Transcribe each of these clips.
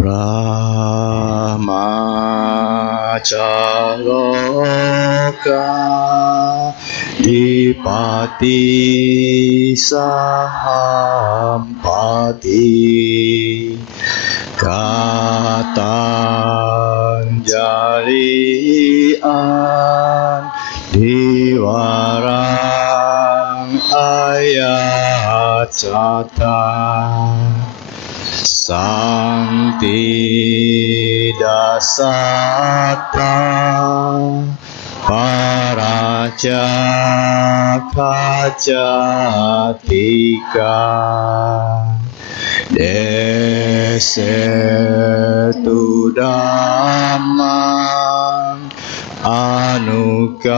Brahmacaloka Dipati Sahampati Katanjalian Diwarang ayat cata Sankti dasata Paracacatika Desetu Dhammang Anukampi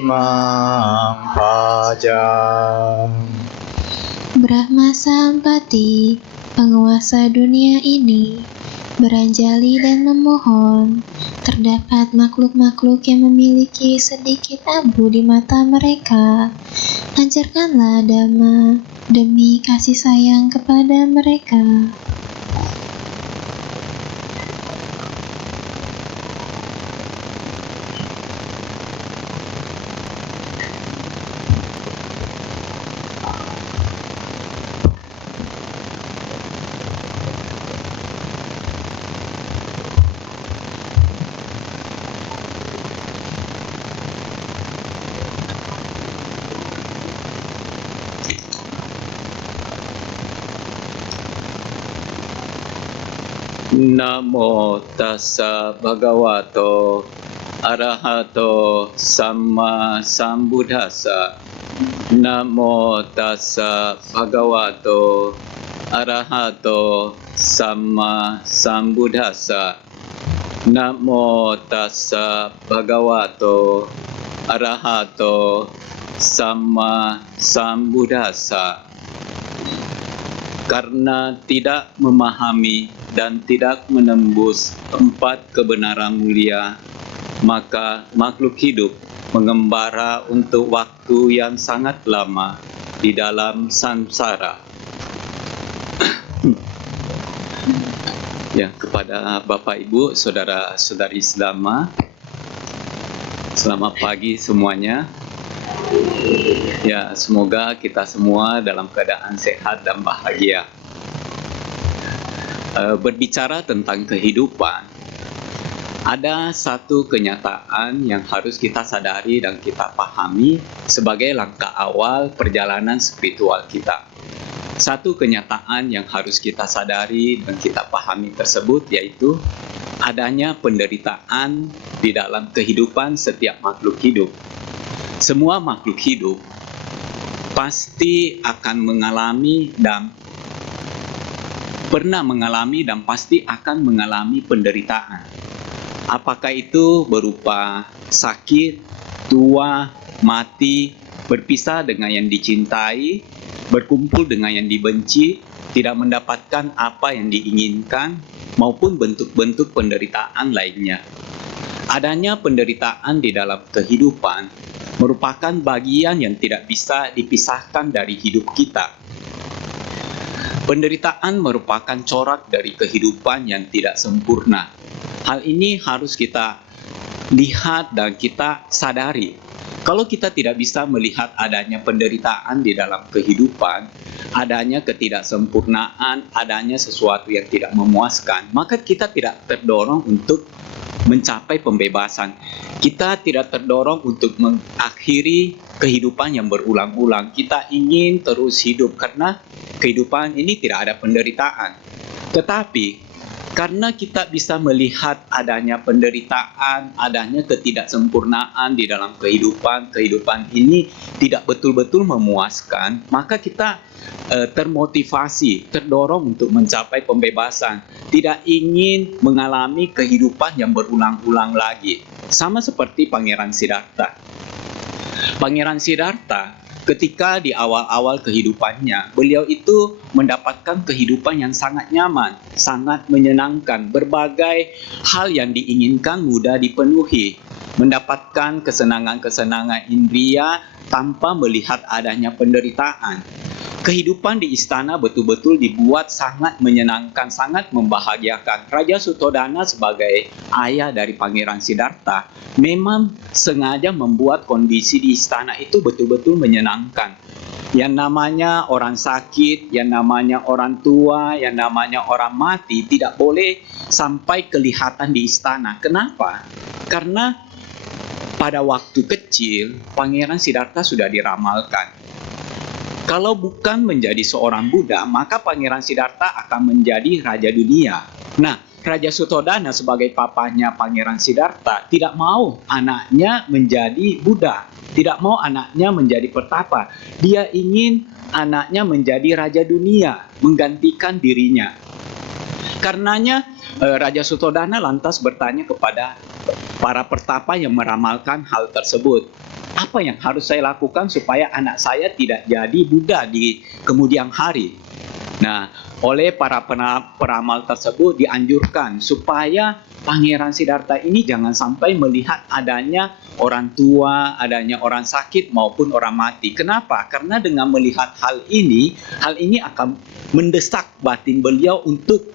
Mang Pajang. Brahma Sampati, penguasa dunia ini, beranjali dan memohon. Terdapat makhluk-makhluk yang memiliki sedikit abu di mata mereka. Ajarkanlah Dhamma demi kasih sayang kepada mereka. Namo tassa bhagavato arahato samma sambuddhassa. Namo tassa bhagavato arahato samma sambuddhassa. Namo tassa bhagavato arahato samma sambuddhassa. Karena tidak memahami dan tidak menembus empat kebenaran mulia, maka makhluk hidup mengembara untuk waktu yang sangat lama di dalam samsara. Ya, kepada Bapak Ibu, saudara-saudari Islam, selamat pagi semuanya. Ya, semoga kita semua dalam keadaan sehat dan bahagia. Berbicara tentang kehidupan, ada satu kenyataan yang harus kita sadari dan kita pahami sebagai langkah awal perjalanan spiritual kita. Satu kenyataan yang harus kita sadari dan kita pahami tersebut yaitu adanya penderitaan di dalam kehidupan setiap makhluk hidup. Semua makhluk hidup pasti akan mengalami dan pernah mengalami dan pasti akan mengalami penderitaan. Apakah itu berupa sakit, tua, mati, berpisah dengan yang dicintai, berkumpul dengan yang dibenci, tidak mendapatkan apa yang diinginkan, maupun bentuk-bentuk penderitaan lainnya. Adanya penderitaan di dalam kehidupan merupakan bagian yang tidak bisa dipisahkan dari hidup kita. Penderitaan merupakan corak dari kehidupan yang tidak sempurna. Hal ini harus kita lihat dan kita sadari. Kalau kita tidak bisa melihat adanya penderitaan di dalam kehidupan, adanya ketidaksempurnaan, adanya sesuatu yang tidak memuaskan, maka kita tidak terdorong untuk mencapai pembebasan. Kita tidak terdorong untuk mengakhiri kehidupan yang berulang-ulang. Kita ingin terus hidup karena kehidupan ini tidak ada penderitaan. Tetapi karena kita bisa melihat adanya penderitaan, adanya ketidaksempurnaan di dalam kehidupan ini tidak betul-betul memuaskan, maka kita termotivasi, terdorong untuk mencapai pembebasan, tidak ingin mengalami kehidupan yang berulang-ulang lagi. Sama seperti Pangeran Siddhartha. Pangeran Siddhartha ketika di awal-awal kehidupannya, beliau itu mendapatkan kehidupan yang sangat nyaman, sangat menyenangkan, berbagai hal yang diinginkan mudah dipenuhi, mendapatkan kesenangan-kesenangan indria tanpa melihat adanya penderitaan. Kehidupan di istana betul-betul dibuat sangat menyenangkan, sangat membahagiakan. Raja Suttodana sebagai ayah dari Pangeran Siddhartha memang sengaja membuat kondisi di istana itu betul-betul menyenangkan. Yang namanya orang sakit, yang namanya orang tua, yang namanya orang mati tidak boleh sampai kelihatan di istana. Kenapa? Karena pada waktu kecil Pangeran Siddhartha sudah diramalkan. Kalau bukan menjadi seorang Buddha, maka Pangeran Siddhartha akan menjadi raja dunia. Nah, Raja Suttodana sebagai papanya Pangeran Siddhartha tidak mau anaknya menjadi Buddha, tidak mau anaknya menjadi pertapa. Dia ingin anaknya menjadi raja dunia, menggantikan dirinya. Karenanya Raja Suttodana lantas bertanya kepada para pertapa yang meramalkan hal tersebut. Apa yang harus saya lakukan supaya anak saya tidak jadi Buddha di kemudian hari? Nah, oleh para peramal tersebut dianjurkan supaya Pangeran Siddhartha ini jangan sampai melihat adanya orang tua, adanya orang sakit maupun orang mati. Kenapa? Karena dengan melihat hal ini akan mendesak batin beliau untuk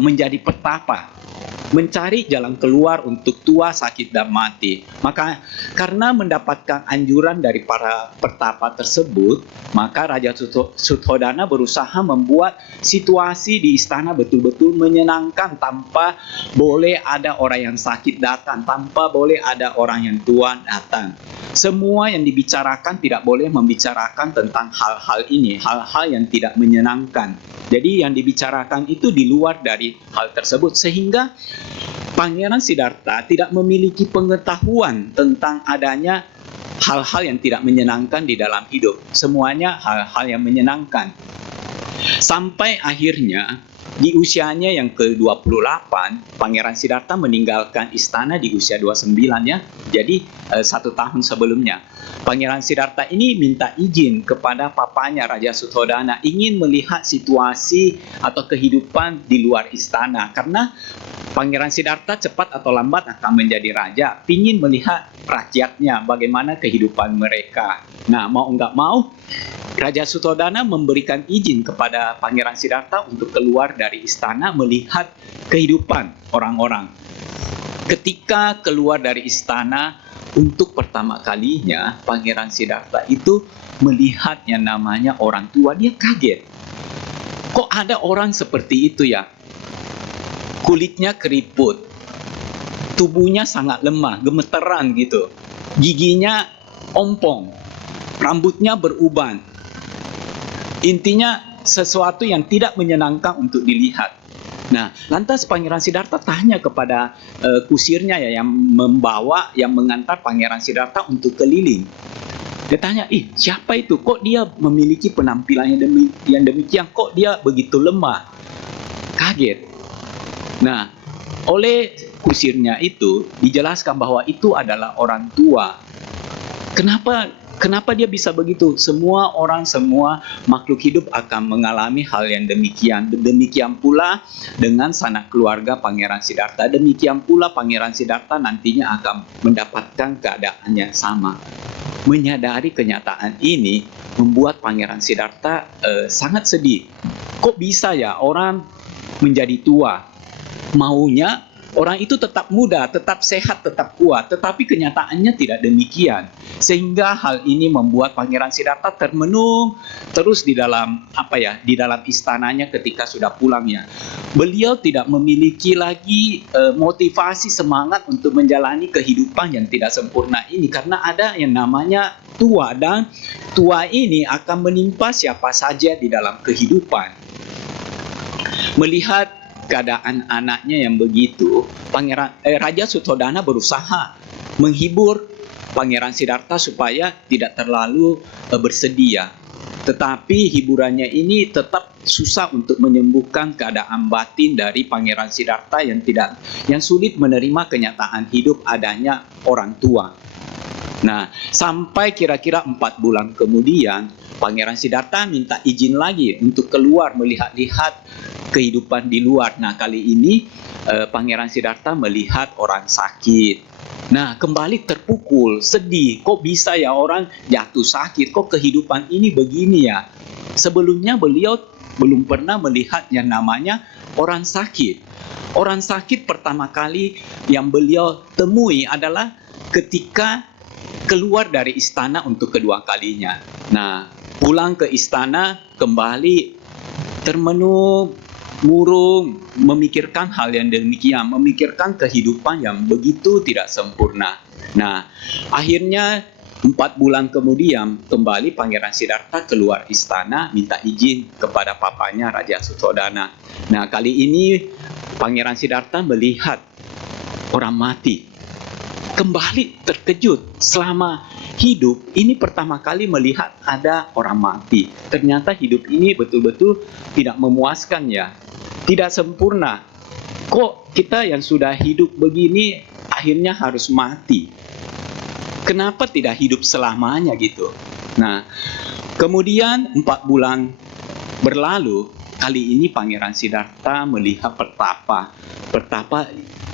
menjadi pertapa, mencari jalan keluar untuk tua, sakit, dan mati. Maka karena mendapatkan anjuran dari para pertapa tersebut, maka Raja Suttodana berusaha membuat situasi di istana betul-betul menyenangkan, tanpa boleh ada orang yang sakit datang, tanpa boleh ada orang yang tua datang. Semua yang dibicarakan tidak boleh membicarakan tentang hal-hal ini, hal-hal yang tidak menyenangkan. Jadi yang dibicarakan itu di luar dari hal tersebut, sehingga Pangeran Siddhartha tidak memiliki pengetahuan tentang adanya hal-hal yang tidak menyenangkan di dalam hidup. Semuanya hal-hal yang menyenangkan. Sampai akhirnya di usianya yang ke-28, Pangeran Siddhartha meninggalkan istana di usia 29 ya. Jadi 1 tahun sebelumnya. Pangeran Siddhartha ini minta izin kepada papanya Raja Suttodana, ingin melihat situasi atau kehidupan di luar istana. Karena Pangeran Siddhartha cepat atau lambat akan menjadi raja, ingin melihat rakyatnya, bagaimana kehidupan mereka. Nah, mau nggak mau, Raja Suttodana memberikan izin kepada Pangeran Siddhartha untuk keluar dari istana melihat kehidupan orang-orang. Ketika keluar dari istana, untuk pertama kalinya Pangeran Siddhartha itu melihat yang namanya orang tua. Dia kaget. Kok ada orang seperti itu ya? Kulitnya keriput, tubuhnya sangat lemah, gemeteran gitu. Giginya ompong, rambutnya beruban. Intinya sesuatu yang tidak menyenangkan untuk dilihat. Nah, lantas Pangeran Siddhartha tanya kepada kusirnya ya, yang mengantar Pangeran Siddhartha untuk keliling. Dia tanya, siapa itu? Kok dia memiliki penampilan yang demikian? Kok dia begitu lemah? Kaget. Nah, oleh kusirnya itu dijelaskan bahwa itu adalah orang tua. Kenapa dia bisa begitu? Semua makhluk hidup akan mengalami hal yang demikian. Demikian pula dengan sanak keluarga Pangeran Siddhartha. Demikian pula Pangeran Siddhartha nantinya akan mendapatkan keadaan yang sama. Menyadari kenyataan ini membuat Pangeran Siddhartha sangat sedih. Kok bisa ya orang menjadi tua? Maunya orang itu tetap muda, tetap sehat, tetap kuat, tetapi kenyataannya tidak demikian. Sehingga hal ini membuat Pangeran Siddhartha termenung terus di dalam istananya ketika sudah pulangnya. Beliau tidak memiliki lagi motivasi, semangat untuk menjalani kehidupan yang tidak sempurna ini, karena ada yang namanya tua, dan tua ini akan menimpa siapa saja di dalam kehidupan. Melihat keadaan anaknya yang begitu, Raja Suttodana berusaha menghibur Pangeran Siddhartha supaya tidak terlalu bersedih. Tetapi hiburannya ini tetap susah untuk menyembuhkan keadaan batin dari Pangeran Siddhartha yang sulit menerima kenyataan hidup adanya orang tua. Nah, sampai kira-kira 4 bulan kemudian, Pangeran Siddhartha minta izin lagi untuk keluar melihat-lihat kehidupan di luar. Nah, kali ini Pangeran Siddhartha melihat orang sakit. Nah, kembali terpukul, sedih. Kok bisa ya orang jatuh sakit? Kok kehidupan ini begini ya? Sebelumnya beliau belum pernah melihat yang namanya orang sakit. Orang sakit pertama kali yang beliau temui adalah ketika keluar dari istana untuk kedua kalinya. Nah, pulang ke istana kembali termenung, murung, memikirkan hal yang demikian, memikirkan kehidupan yang begitu tidak sempurna. Nah, akhirnya 4 bulan kemudian kembali Pangeran Siddhartha keluar istana minta izin kepada papanya Raja Suddhodana. Nah, kali ini Pangeran Siddhartha melihat orang mati. Kembali terkejut. Selama hidup ini pertama kali melihat ada orang mati. Ternyata hidup ini betul-betul tidak memuaskan ya. Tidak sempurna. Kok kita yang sudah hidup begini akhirnya harus mati? Kenapa tidak hidup selamanya gitu? Nah, kemudian 4 bulan berlalu, kali ini Pangeran Siddhartha melihat Pertapa. Pertapa,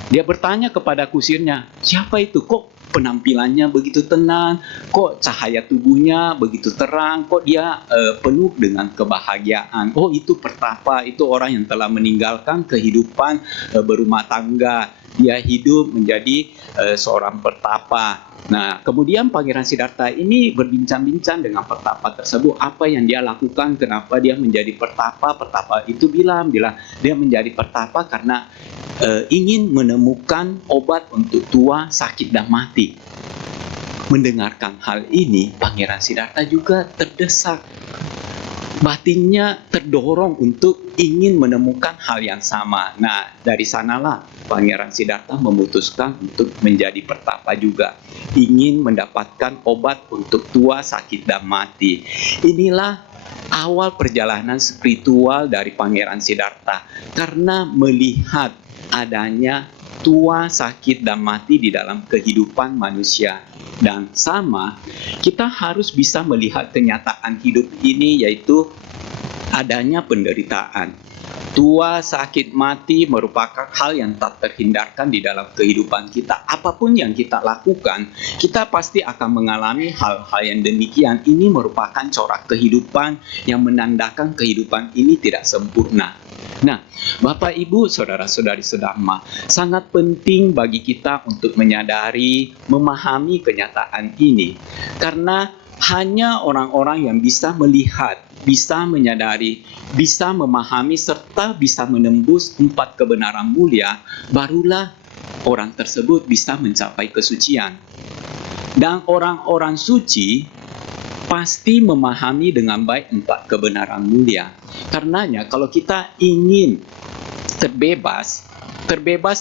dia bertanya kepada kusirnya, siapa itu? Kok penampilannya begitu tenang? Kok cahaya tubuhnya begitu terang? Kok dia penuh dengan kebahagiaan? Oh, itu Pertapa, itu orang yang telah meninggalkan kehidupan berumah tangga. Dia hidup menjadi seorang Pertapa. Nah, kemudian Pangeran Siddhartha ini berbincang-bincang dengan Pertapa tersebut. Apa yang dia lakukan, kenapa dia menjadi Pertapa. Pertapa itu bilang dia menjadi Pertapa karena ingin menemukan obat untuk tua, sakit, dan mati. Mendengarkan hal ini, Pangeran Siddhartha juga terdesak. Batinnya terdorong untuk ingin menemukan hal yang sama. Nah, dari sanalah Pangeran Siddhartha memutuskan untuk menjadi Pertapa juga. Ingin mendapatkan obat untuk tua, sakit, dan mati. Inilah awal perjalanan spiritual dari Pangeran Siddhartha. Karena melihat adanya tua, sakit, dan mati di dalam kehidupan manusia. Dan sama, kita harus bisa melihat kenyataan hidup ini, yaitu adanya penderitaan. Tua, sakit, mati merupakan hal yang tak terhindarkan di dalam kehidupan kita. Apapun yang kita lakukan, kita pasti akan mengalami hal-hal yang demikian. Ini merupakan corak kehidupan yang menandakan kehidupan ini tidak sempurna. Nah, Bapak, Ibu, Saudara-saudari sedharma, sangat penting bagi kita untuk menyadari, memahami kenyataan ini. Karena hanya orang-orang yang bisa melihat, bisa menyadari, bisa memahami, serta bisa menembus 4 kebenaran mulia, barulah orang tersebut bisa mencapai kesucian. Dan orang-orang suci pasti memahami dengan baik 4 kebenaran mulia. Karenanya kalau kita ingin terbebas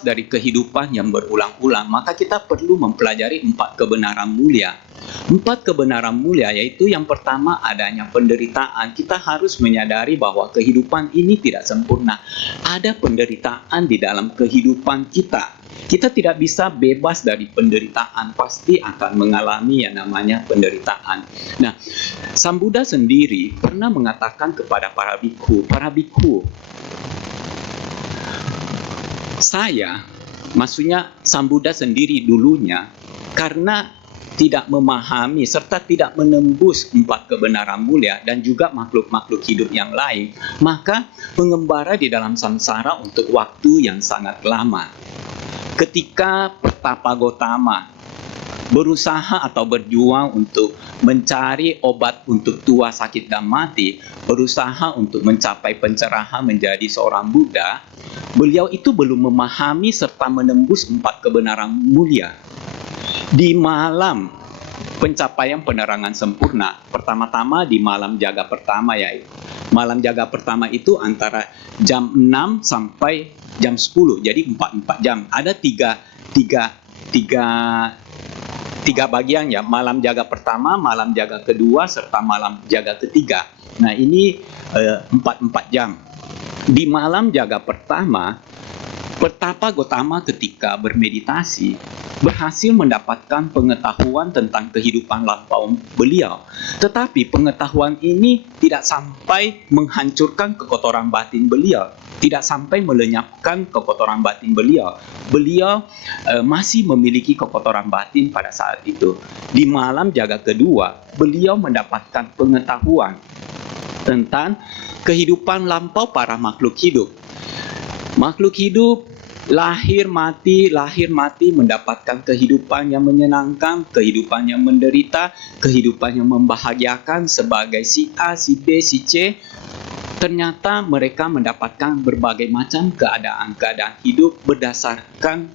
dari kehidupan yang berulang-ulang, maka kita perlu mempelajari 4 kebenaran mulia. 4 kebenaran mulia yaitu yang pertama adanya penderitaan. Kita harus menyadari bahwa kehidupan ini tidak sempurna. Ada penderitaan di dalam kehidupan kita. Kita tidak bisa bebas dari penderitaan, pasti akan mengalami yang namanya penderitaan. Nah, Sang Buddha sendiri pernah mengatakan kepada para bikhu, maksudnya Sang Buddha sendiri dulunya, karena tidak memahami serta tidak menembus 4 kebenaran mulia dan juga makhluk-makhluk hidup yang lain, maka mengembara di dalam samsara untuk waktu yang sangat lama. Ketika Pertapa Gotama berusaha atau berjuang untuk mencari obat untuk tua, sakit, dan mati, berusaha untuk mencapai pencerahan menjadi seorang Buddha, beliau itu belum memahami serta menembus 4 kebenaran mulia. Di malam pencapaian penerangan sempurna, pertama-tama di malam jaga pertama, yaitu malam jaga pertama itu antara jam 6 sampai jam 10, jadi 4 jam. Ada tiga bagian ya, malam jaga pertama, malam jaga kedua, serta malam jaga ketiga. Nah, ini 4 jam. Di malam jaga pertama, Pertapa Gotama ketika bermeditasi berhasil mendapatkan pengetahuan tentang kehidupan lampau beliau. Tetapi pengetahuan ini tidak sampai menghancurkan kekotoran batin beliau, tidak sampai melenyapkan kekotoran batin beliau. Beliau masih memiliki kekotoran batin pada saat itu. Di malam jaga kedua, beliau mendapatkan pengetahuan tentang kehidupan lampau para makhluk hidup. Makhluk hidup lahir mati mendapatkan kehidupan yang menyenangkan, kehidupan yang menderita, kehidupan yang membahagiakan sebagai si A, si B, si C. Ternyata mereka mendapatkan berbagai macam keadaan-keadaan hidup berdasarkan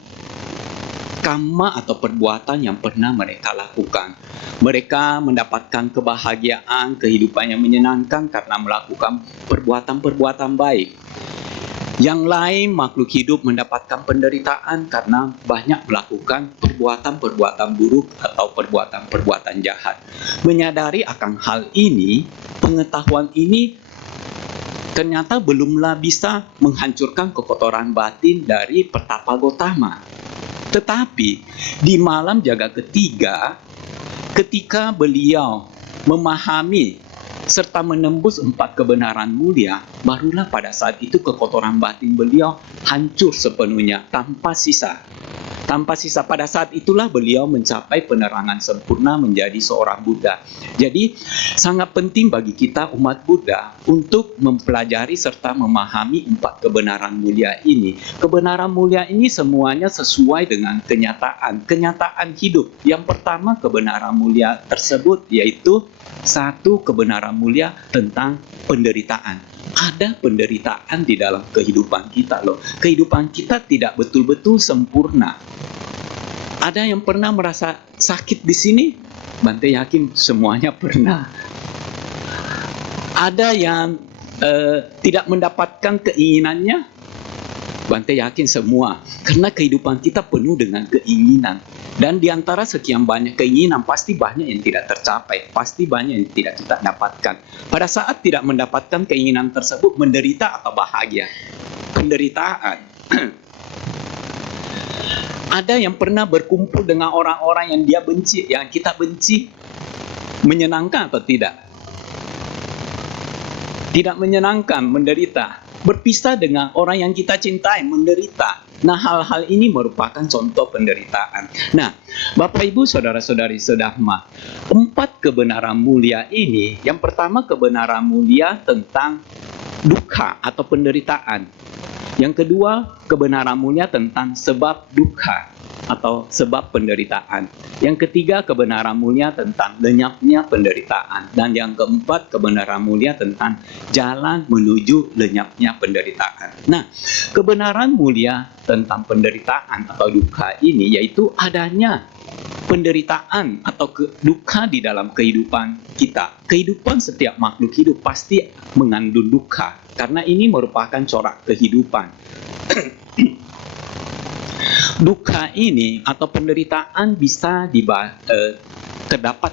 karma atau perbuatan yang pernah mereka lakukan. Mereka mendapatkan kebahagiaan, kehidupan yang menyenangkan karena melakukan perbuatan-perbuatan baik. Yang lain, makhluk hidup mendapatkan penderitaan karena banyak melakukan perbuatan-perbuatan buruk atau perbuatan-perbuatan jahat. Menyadari akan hal ini, pengetahuan ini ternyata belumlah bisa menghancurkan kekotoran batin dari Pertapa Gotama. Tetapi di malam jaga ketiga, ketika beliau memahami serta menembus 4 kebenaran mulia, barulah pada saat itu kekotoran batin beliau hancur sepenuhnya tanpa sisa. Tanpa sisa, pada saat itulah beliau mencapai penerangan sempurna menjadi seorang Buddha. Jadi sangat penting bagi kita umat Buddha untuk mempelajari serta memahami 4 kebenaran mulia ini. Kebenaran mulia ini semuanya sesuai dengan kenyataan hidup. Yang pertama kebenaran mulia tersebut yaitu satu kebenaran mulia tentang penderitaan. Ada penderitaan di dalam kehidupan kita loh. Kehidupan kita tidak betul-betul sempurna. Ada yang pernah merasa sakit di sini? Bante yakin semuanya pernah. Ada yang tidak mendapatkan keinginannya? Bante yakin semua. Karena kehidupan kita penuh dengan keinginan. Dan di antara sekian banyak keinginan, pasti banyak yang tidak tercapai. Pasti banyak yang tidak kita dapatkan. Pada saat tidak mendapatkan keinginan tersebut, menderita atau bahagia? Penderitaan. Ada yang pernah berkumpul dengan orang-orang yang dia benci, yang kita benci, menyenangkan atau tidak? Tidak menyenangkan, menderita. Berpisah dengan orang yang kita cintai, menderita. Nah, hal-hal ini merupakan contoh penderitaan. Nah, Bapak Ibu, saudara-saudari sedahma, 4 kebenaran mulia ini, yang pertama kebenaran mulia tentang dukkha atau penderitaan. Yang kedua, kebenaran mulia tentang sebab dukkha atau sebab penderitaan. Yang ketiga, kebenaran mulia tentang lenyapnya penderitaan. Dan yang keempat, kebenaran mulia tentang jalan menuju lenyapnya penderitaan. Nah, kebenaran mulia tentang penderitaan atau dukkha ini yaitu adanya penderitaan atau dukkha di dalam kehidupan kita. Kehidupan setiap makhluk hidup pasti mengandung dukkha karena ini merupakan corak kehidupan. Dukkha ini atau penderitaan bisa terdapat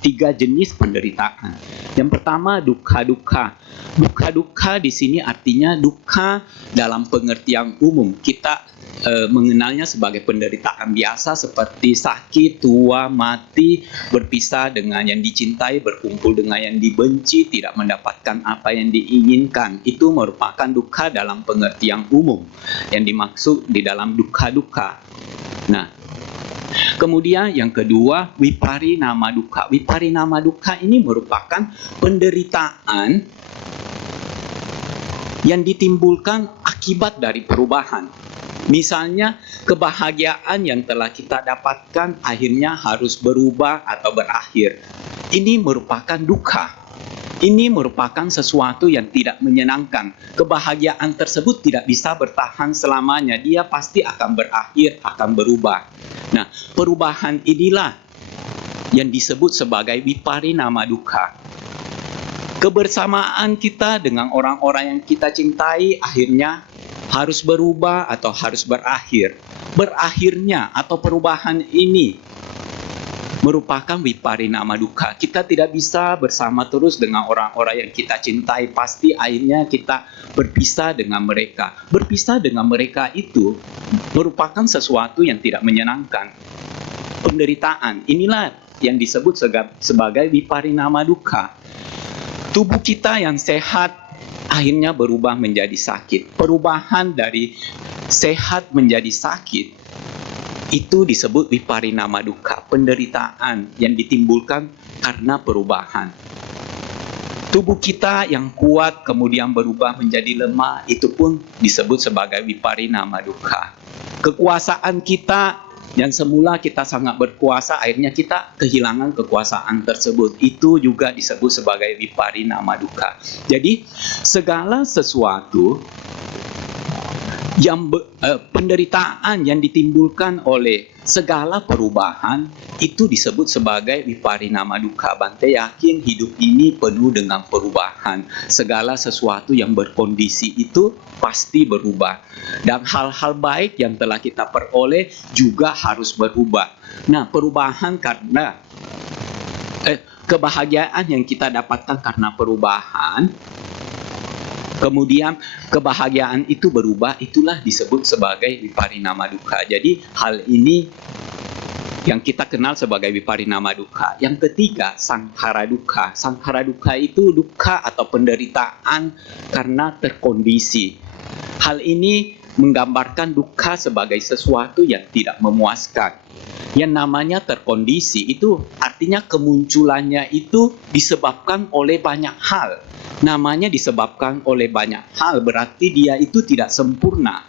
tiga jenis penderitaan. Yang pertama dukkha. Dukkha di sini artinya dukkha dalam pengertian umum. Kita mengenalnya sebagai penderitaan biasa seperti sakit, tua, mati, berpisah dengan yang dicintai, berkumpul dengan yang dibenci, tidak mendapatkan apa yang diinginkan. Itu merupakan dukkha dalam pengertian umum yang dimaksud di dalam dukkha. Nah, kemudian yang kedua, viparinama dukkha. Viparinama dukkha ini merupakan penderitaan yang ditimbulkan akibat dari perubahan. Misalnya, kebahagiaan yang telah kita dapatkan akhirnya harus berubah atau berakhir. Ini merupakan dukkha. Ini merupakan sesuatu yang tidak menyenangkan. Kebahagiaan tersebut tidak bisa bertahan selamanya. Dia pasti akan berakhir, akan berubah. Nah, perubahan inilah yang disebut sebagai viparinama dukkha. Kebersamaan kita dengan orang-orang yang kita cintai akhirnya harus berubah atau harus berakhir. Berakhirnya atau perubahan ini merupakan viparinama dukkha. Kita tidak bisa bersama terus dengan orang-orang yang kita cintai. Pasti akhirnya kita berpisah dengan mereka. Berpisah dengan mereka itu merupakan sesuatu yang tidak menyenangkan. Penderitaan. Inilah yang disebut sebagai viparinama dukkha. Tubuh kita yang sehat akhirnya berubah menjadi sakit. Perubahan dari sehat menjadi sakit itu disebut viparinama dukkha, penderitaan yang ditimbulkan karena perubahan. Tubuh kita yang kuat kemudian berubah menjadi lemah, itu pun disebut sebagai viparinama dukkha. Kekuasaan kita yang semula kita sangat berkuasa, akhirnya kita kehilangan kekuasaan tersebut, itu juga disebut sebagai viparinama dukkha. Jadi segala sesuatu yang penderitaan yang ditimbulkan oleh segala perubahan itu disebut sebagai viparinama dukkha. Bante yakin hidup ini penuh dengan perubahan. Segala sesuatu yang berkondisi itu pasti berubah. Dan hal-hal baik yang telah kita peroleh juga harus berubah. Nah, perubahan karena kebahagiaan yang kita dapatkan karena perubahan, kemudian kebahagiaan itu berubah, itulah disebut sebagai viparinama dukkha. Jadi hal ini yang kita kenal sebagai viparinama dukkha. Yang ketiga, sankhara dukkha. Sankhara dukkha itu dukkha atau penderitaan karena terkondisi. Hal ini menggambarkan dukkha sebagai sesuatu yang tidak memuaskan. Yang namanya terkondisi itu artinya kemunculannya itu disebabkan oleh banyak hal. Namanya disebabkan oleh banyak hal berarti dia itu tidak sempurna.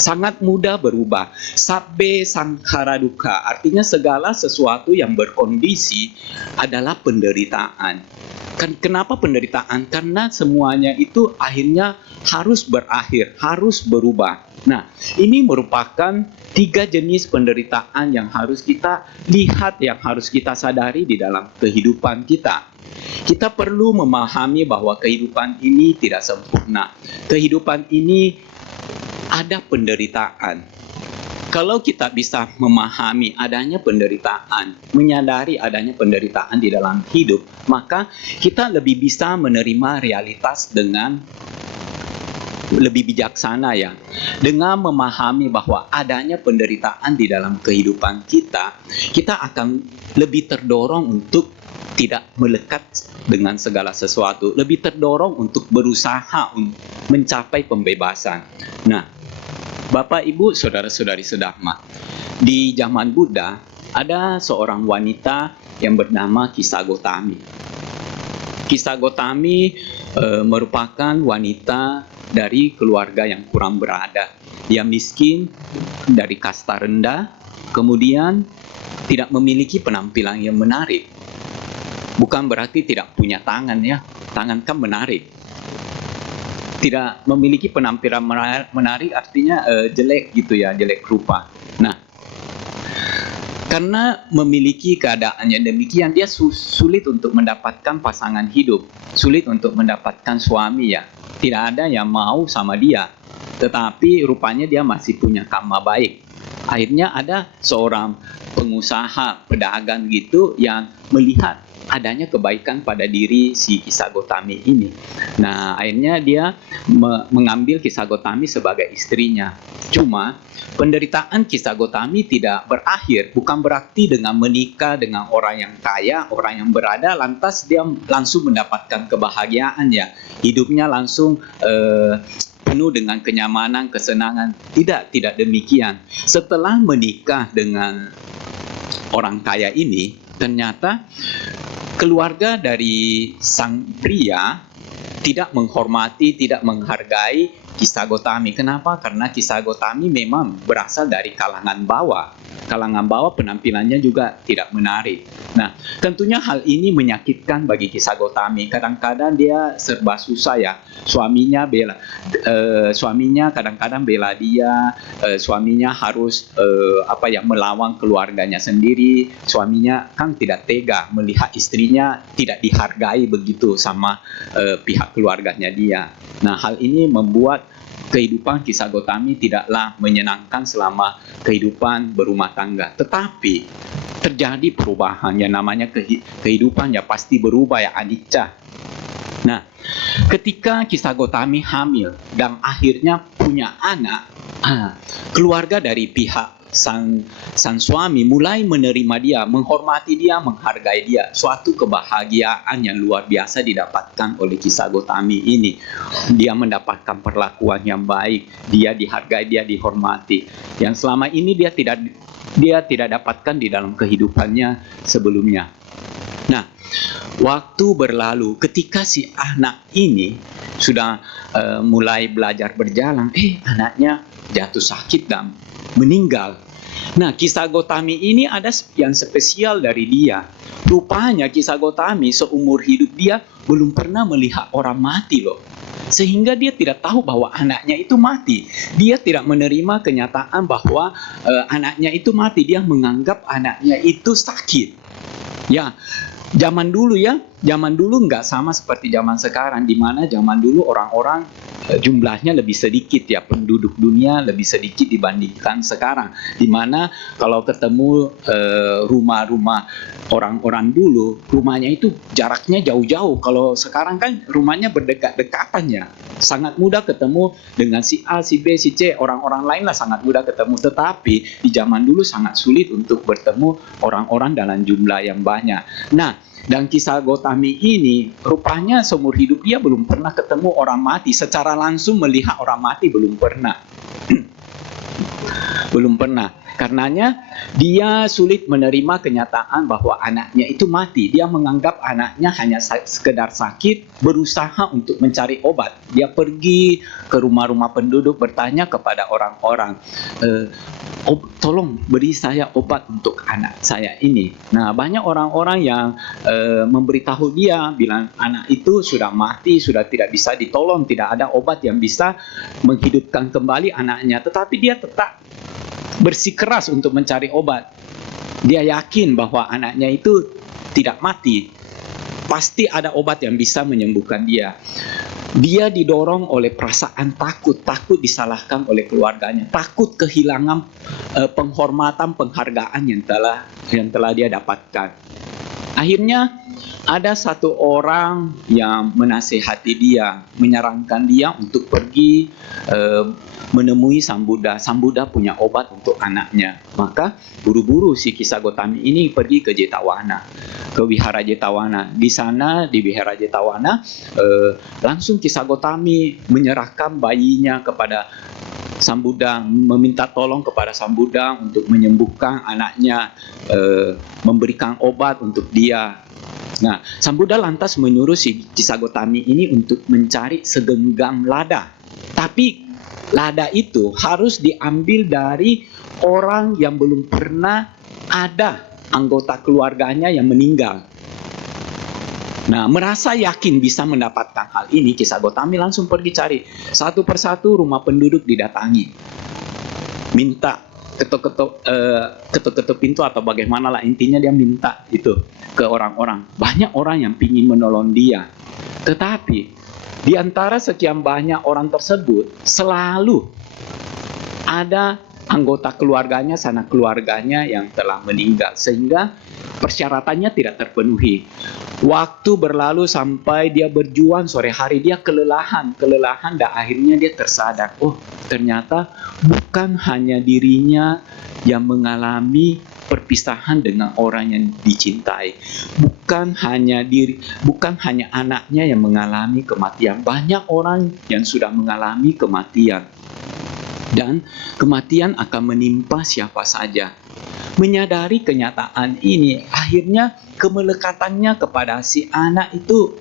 Sangat mudah berubah. Sabbe sankhara dukkha artinya segala sesuatu yang berkondisi adalah penderitaan. Kenapa penderitaan? Karena semuanya itu akhirnya harus berakhir, harus berubah. Nah, ini merupakan 3 jenis penderitaan yang harus kita lihat, yang harus kita sadari di dalam kehidupan kita. Kita perlu memahami bahwa kehidupan ini tidak sempurna. Kehidupan ini ada penderitaan. Kalau kita bisa memahami adanya penderitaan, menyadari adanya penderitaan di dalam hidup, maka kita lebih bisa menerima realitas dengan lebih bijaksana ya. Dengan memahami bahwa adanya penderitaan di dalam kehidupan kita, kita akan lebih terdorong untuk tidak melekat dengan segala sesuatu, lebih terdorong untuk berusaha mencapai pembebasan. Nah, Bapak, Ibu, Saudara-saudari sedahma, di zaman Buddha ada seorang wanita yang bernama Kisah Gotami. Kisah Gotami merupakan wanita dari keluarga yang kurang berada. Dia miskin, dari kasta rendah, kemudian tidak memiliki penampilan yang menarik. Bukan berarti tidak punya tangan ya, tangan kan menarik. Tidak memiliki penampilan menarik artinya jelek gitu ya, jelek rupa. Nah, karena memiliki keadaan yang demikian, dia sulit untuk mendapatkan pasangan hidup, sulit untuk mendapatkan suami ya. Tidak ada yang mau sama dia, tetapi rupanya dia masih punya karma baik. Akhirnya ada seorang pengusaha, pedagang gitu yang melihat adanya kebaikan pada diri si Kisah Gotami ini. Nah, akhirnya dia mengambil Kisah Gotami sebagai istrinya. Cuma penderitaan Kisah Gotami tidak berakhir. Bukan berarti dengan menikah dengan orang yang kaya, orang yang berada, lantas dia langsung mendapatkan kebahagiaan ya. Hidupnya langsung penuh dengan kenyamanan, kesenangan. Tidak demikian. Setelah menikah dengan orang kaya ini, ternyata keluarga dari sang pria tidak menghormati, tidak menghargai Kisah Gotami. Kenapa? Karena Kisah Gotami memang berasal dari kalangan bawah. Kalangan bawah penampilannya juga tidak menarik. Nah, tentunya hal ini menyakitkan bagi Kisah Gotami. Kadang-kadang dia serba susah ya. Suaminya kadang-kadang bela dia. Suaminya harus melawan keluarganya sendiri. Suaminya kan tidak tega melihat istrinya tidak dihargai begitu sama pihak keluarganya dia. Nah, hal ini membuat kehidupan Kisah Gotami tidaklah menyenangkan selama kehidupan berumah tangga. Tetapi terjadi perubahan yang namanya kehidupan ya pasti berubah ya, anicca. Nah, ketika Kisah Gotami hamil dan akhirnya punya anak, keluarga dari pihak sang suami mulai menerima dia, menghormati dia, menghargai dia. Suatu kebahagiaan yang luar biasa didapatkan oleh Kisah Gotami ini. Dia mendapatkan perlakuan yang baik, dia dihargai, dia dihormati. Yang selama ini dia tidak dapatkan di dalam kehidupannya sebelumnya. Nah, waktu berlalu ketika si anak ini sudah mulai belajar berjalan, anaknya jatuh sakit dan meninggal. Nah, kisah Gotami ini ada yang spesial dari dia. Rupanya kisah Gotami seumur hidup dia belum pernah melihat orang mati loh. Sehingga dia tidak tahu bahwa anaknya itu mati. Dia tidak menerima kenyataan bahwa anaknya itu mati. Dia menganggap anaknya itu sakit. Ya, zaman dulu nggak sama seperti zaman sekarang, di mana zaman dulu orang-orang jumlahnya lebih sedikit ya, penduduk dunia lebih sedikit dibandingkan sekarang, di mana kalau ketemu rumah-rumah orang-orang dulu, rumahnya itu jaraknya jauh-jauh. Kalau sekarang kan rumahnya berdekat-dekatan ya, sangat mudah ketemu dengan si A, si B, si C, orang-orang lain lah sangat mudah ketemu. Tetapi di zaman dulu sangat sulit untuk bertemu orang-orang dalam jumlah yang banyak. Nah, dan kisah Gotami ini rupanya seumur hidup dia belum pernah ketemu orang mati, secara langsung melihat orang mati belum pernah. Belum pernah. Karenanya dia sulit menerima kenyataan bahwa anaknya itu mati. Dia menganggap anaknya hanya sekedar sakit, berusaha untuk mencari obat. Dia pergi ke rumah-rumah penduduk bertanya kepada orang-orang, tolong beri saya obat untuk anak saya ini. Nah, banyak orang-orang yang memberitahu dia, bilang anak itu sudah mati, sudah tidak bisa ditolong, tidak ada obat yang bisa menghidupkan kembali anaknya. Tetapi dia tetap bersikeras untuk mencari obat. Dia yakin bahwa anaknya itu tidak mati. Pasti ada obat yang bisa menyembuhkan dia. Dia didorong oleh perasaan takut disalahkan oleh keluarganya, takut kehilangan penghormatan, penghargaan yang telah dia dapatkan. Akhirnya ada satu orang yang menasihati dia, menyarankan dia untuk pergi menemui Sang Buddha. Sang Buddha punya obat untuk anaknya. Maka buru-buru si kisah Gotami ini pergi ke Jetawana, ke Wihara Jetawana. Di sana di Wihara Jetawana langsung kisah Gotami menyerahkan bayinya kepada Sang Buddha, meminta tolong kepada Sang Buddha untuk menyembuhkan anaknya, memberikan obat untuk dia. Nah, Sang Buddha lantas menyuruh si kisah Gotami ini untuk mencari segenggam lada. Tapi lada itu harus diambil dari orang yang belum pernah ada anggota keluarganya yang meninggal. Nah, merasa yakin bisa mendapatkan hal ini, kisah Gotami langsung pergi cari. Satu persatu rumah penduduk didatangi. Minta ketuk-ketuk pintu atau bagaimana lah, intinya dia minta itu ke orang-orang. Banyak orang yang ingin menolong dia. Tetapi di antara sekian banyak orang tersebut selalu ada anggota keluarganya, sanak keluarganya yang telah meninggal, sehingga persyaratannya tidak terpenuhi. Waktu berlalu sampai dia berjuang sore hari, dia kelelahan dan akhirnya dia tersadar, ternyata bukan hanya dirinya yang mengalami perpisahan dengan orang yang dicintai, bukan hanya anaknya yang mengalami kematian. Banyak orang yang sudah mengalami kematian, dan kematian akan menimpa siapa saja. Menyadari kenyataan ini, akhirnya kemelekatannya kepada si anak itu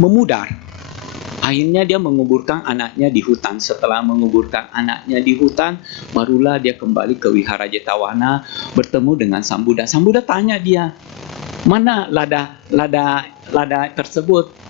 memudar. Akhirnya dia menguburkan anaknya di hutan. Setelah menguburkan anaknya di hutan, barulah dia kembali ke Wihara Jetawana, bertemu dengan Sang Buddha. Sang Buddha tanya dia, mana lada tersebut?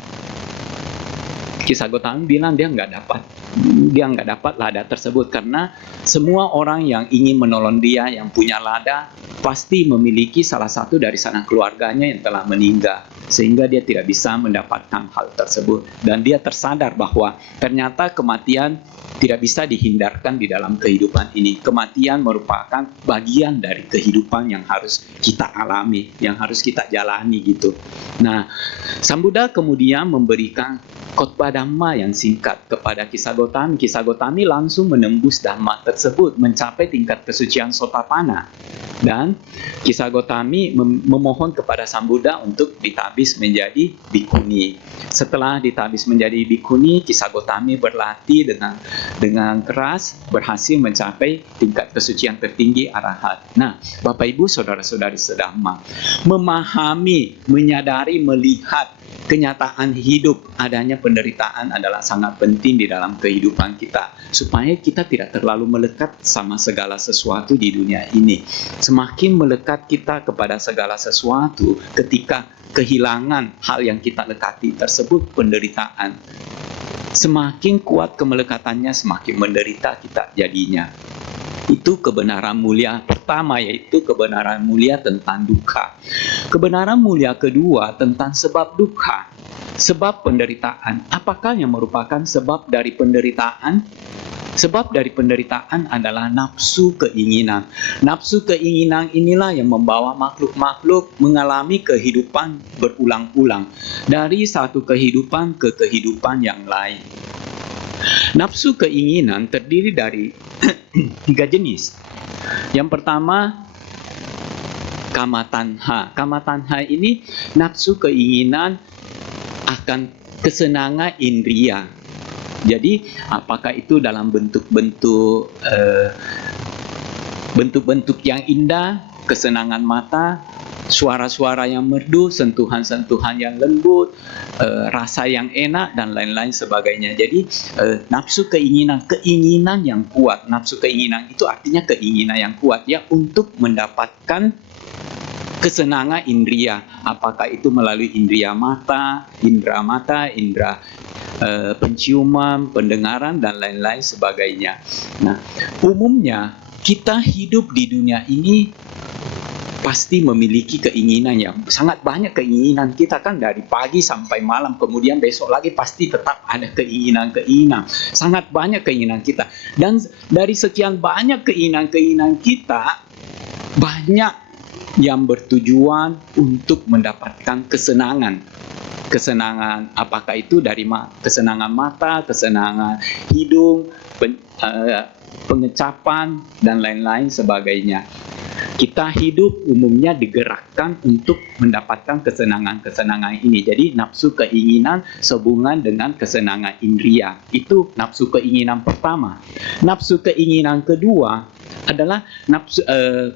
Kisah Gotami bilang dia nggak dapat lada tersebut, karena semua orang yang ingin menolong dia, yang punya lada, pasti memiliki salah satu dari sanak keluarganya yang telah meninggal, sehingga dia tidak bisa mendapatkan hal tersebut. Dan dia tersadar bahwa ternyata kematian tidak bisa dihindarkan di dalam kehidupan ini. Kematian merupakan bagian dari kehidupan yang harus kita alami, yang harus kita jalani gitu. Nah, Sang Buddha kemudian memberikan khotbah Dhamma yang singkat kepada kisah Gotami. Kisah Gotami langsung menembus Dhamma tersebut, mencapai tingkat kesucian Sotapanna. Dan Kisah Gotami memohon kepada Sang Buddha untuk ditabis menjadi bhikkhuni. Setelah ditabis menjadi bhikkhuni, Kisah Gotami berlatih dengan keras, berhasil mencapai tingkat kesucian tertinggi arahat. Nah, Bapak Ibu, saudara-saudari sedhamma, memahami, menyadari, melihat kenyataan hidup adanya penderitaan adalah sangat penting di dalam kehidupan kita, supaya kita tidak terlalu melekat sama segala sesuatu di dunia ini. Semakin melekat kita kepada segala sesuatu, ketika kehilangan hal yang kita lekati tersebut, penderitaan, semakin kuat kemelekatannya, semakin menderita kita jadinya. Itu kebenaran mulia pertama, yaitu kebenaran mulia tentang dukkha. Kebenaran mulia kedua tentang sebab dukkha, sebab penderitaan. Apakah yang merupakan sebab dari penderitaan? Sebab dari penderitaan adalah nafsu keinginan. Nafsu keinginan inilah yang membawa makhluk-makhluk mengalami kehidupan berulang-ulang, dari satu kehidupan ke kehidupan yang lain. Nafsu keinginan terdiri dari 3 jenis. Yang pertama, kama tanha. Kama tanha ini nafsu keinginan akan kesenangan indria. Jadi, apakah itu dalam bentuk-bentuk yang indah, kesenangan mata, suara-suara yang merdu, sentuhan-sentuhan yang lembut, rasa yang enak, dan lain-lain sebagainya. Jadi, nafsu keinginan yang kuat. Nafsu keinginan itu artinya keinginan yang kuat ya untuk mendapatkan kesenangan indria. Apakah itu melalui indera mata, indera penciuman, pendengaran, dan lain-lain sebagainya. Nah, umumnya kita hidup di dunia ini pasti memiliki keinginan yang sangat banyak. Keinginan kita kan dari pagi sampai malam, kemudian besok lagi pasti tetap ada keinginan. Sangat banyak keinginan kita. Dan dari sekian banyak keinginan kita, banyak yang bertujuan untuk mendapatkan kesenangan. Kesenangan apakah itu dari kesenangan mata, kesenangan hidung, pengecapan, dan lain-lain sebagainya. Kita hidup umumnya digerakkan untuk mendapatkan kesenangan ini. Jadi nafsu keinginan sehubungan dengan kesenangan indria. Itu nafsu keinginan pertama. Nafsu keinginan kedua adalah nafsu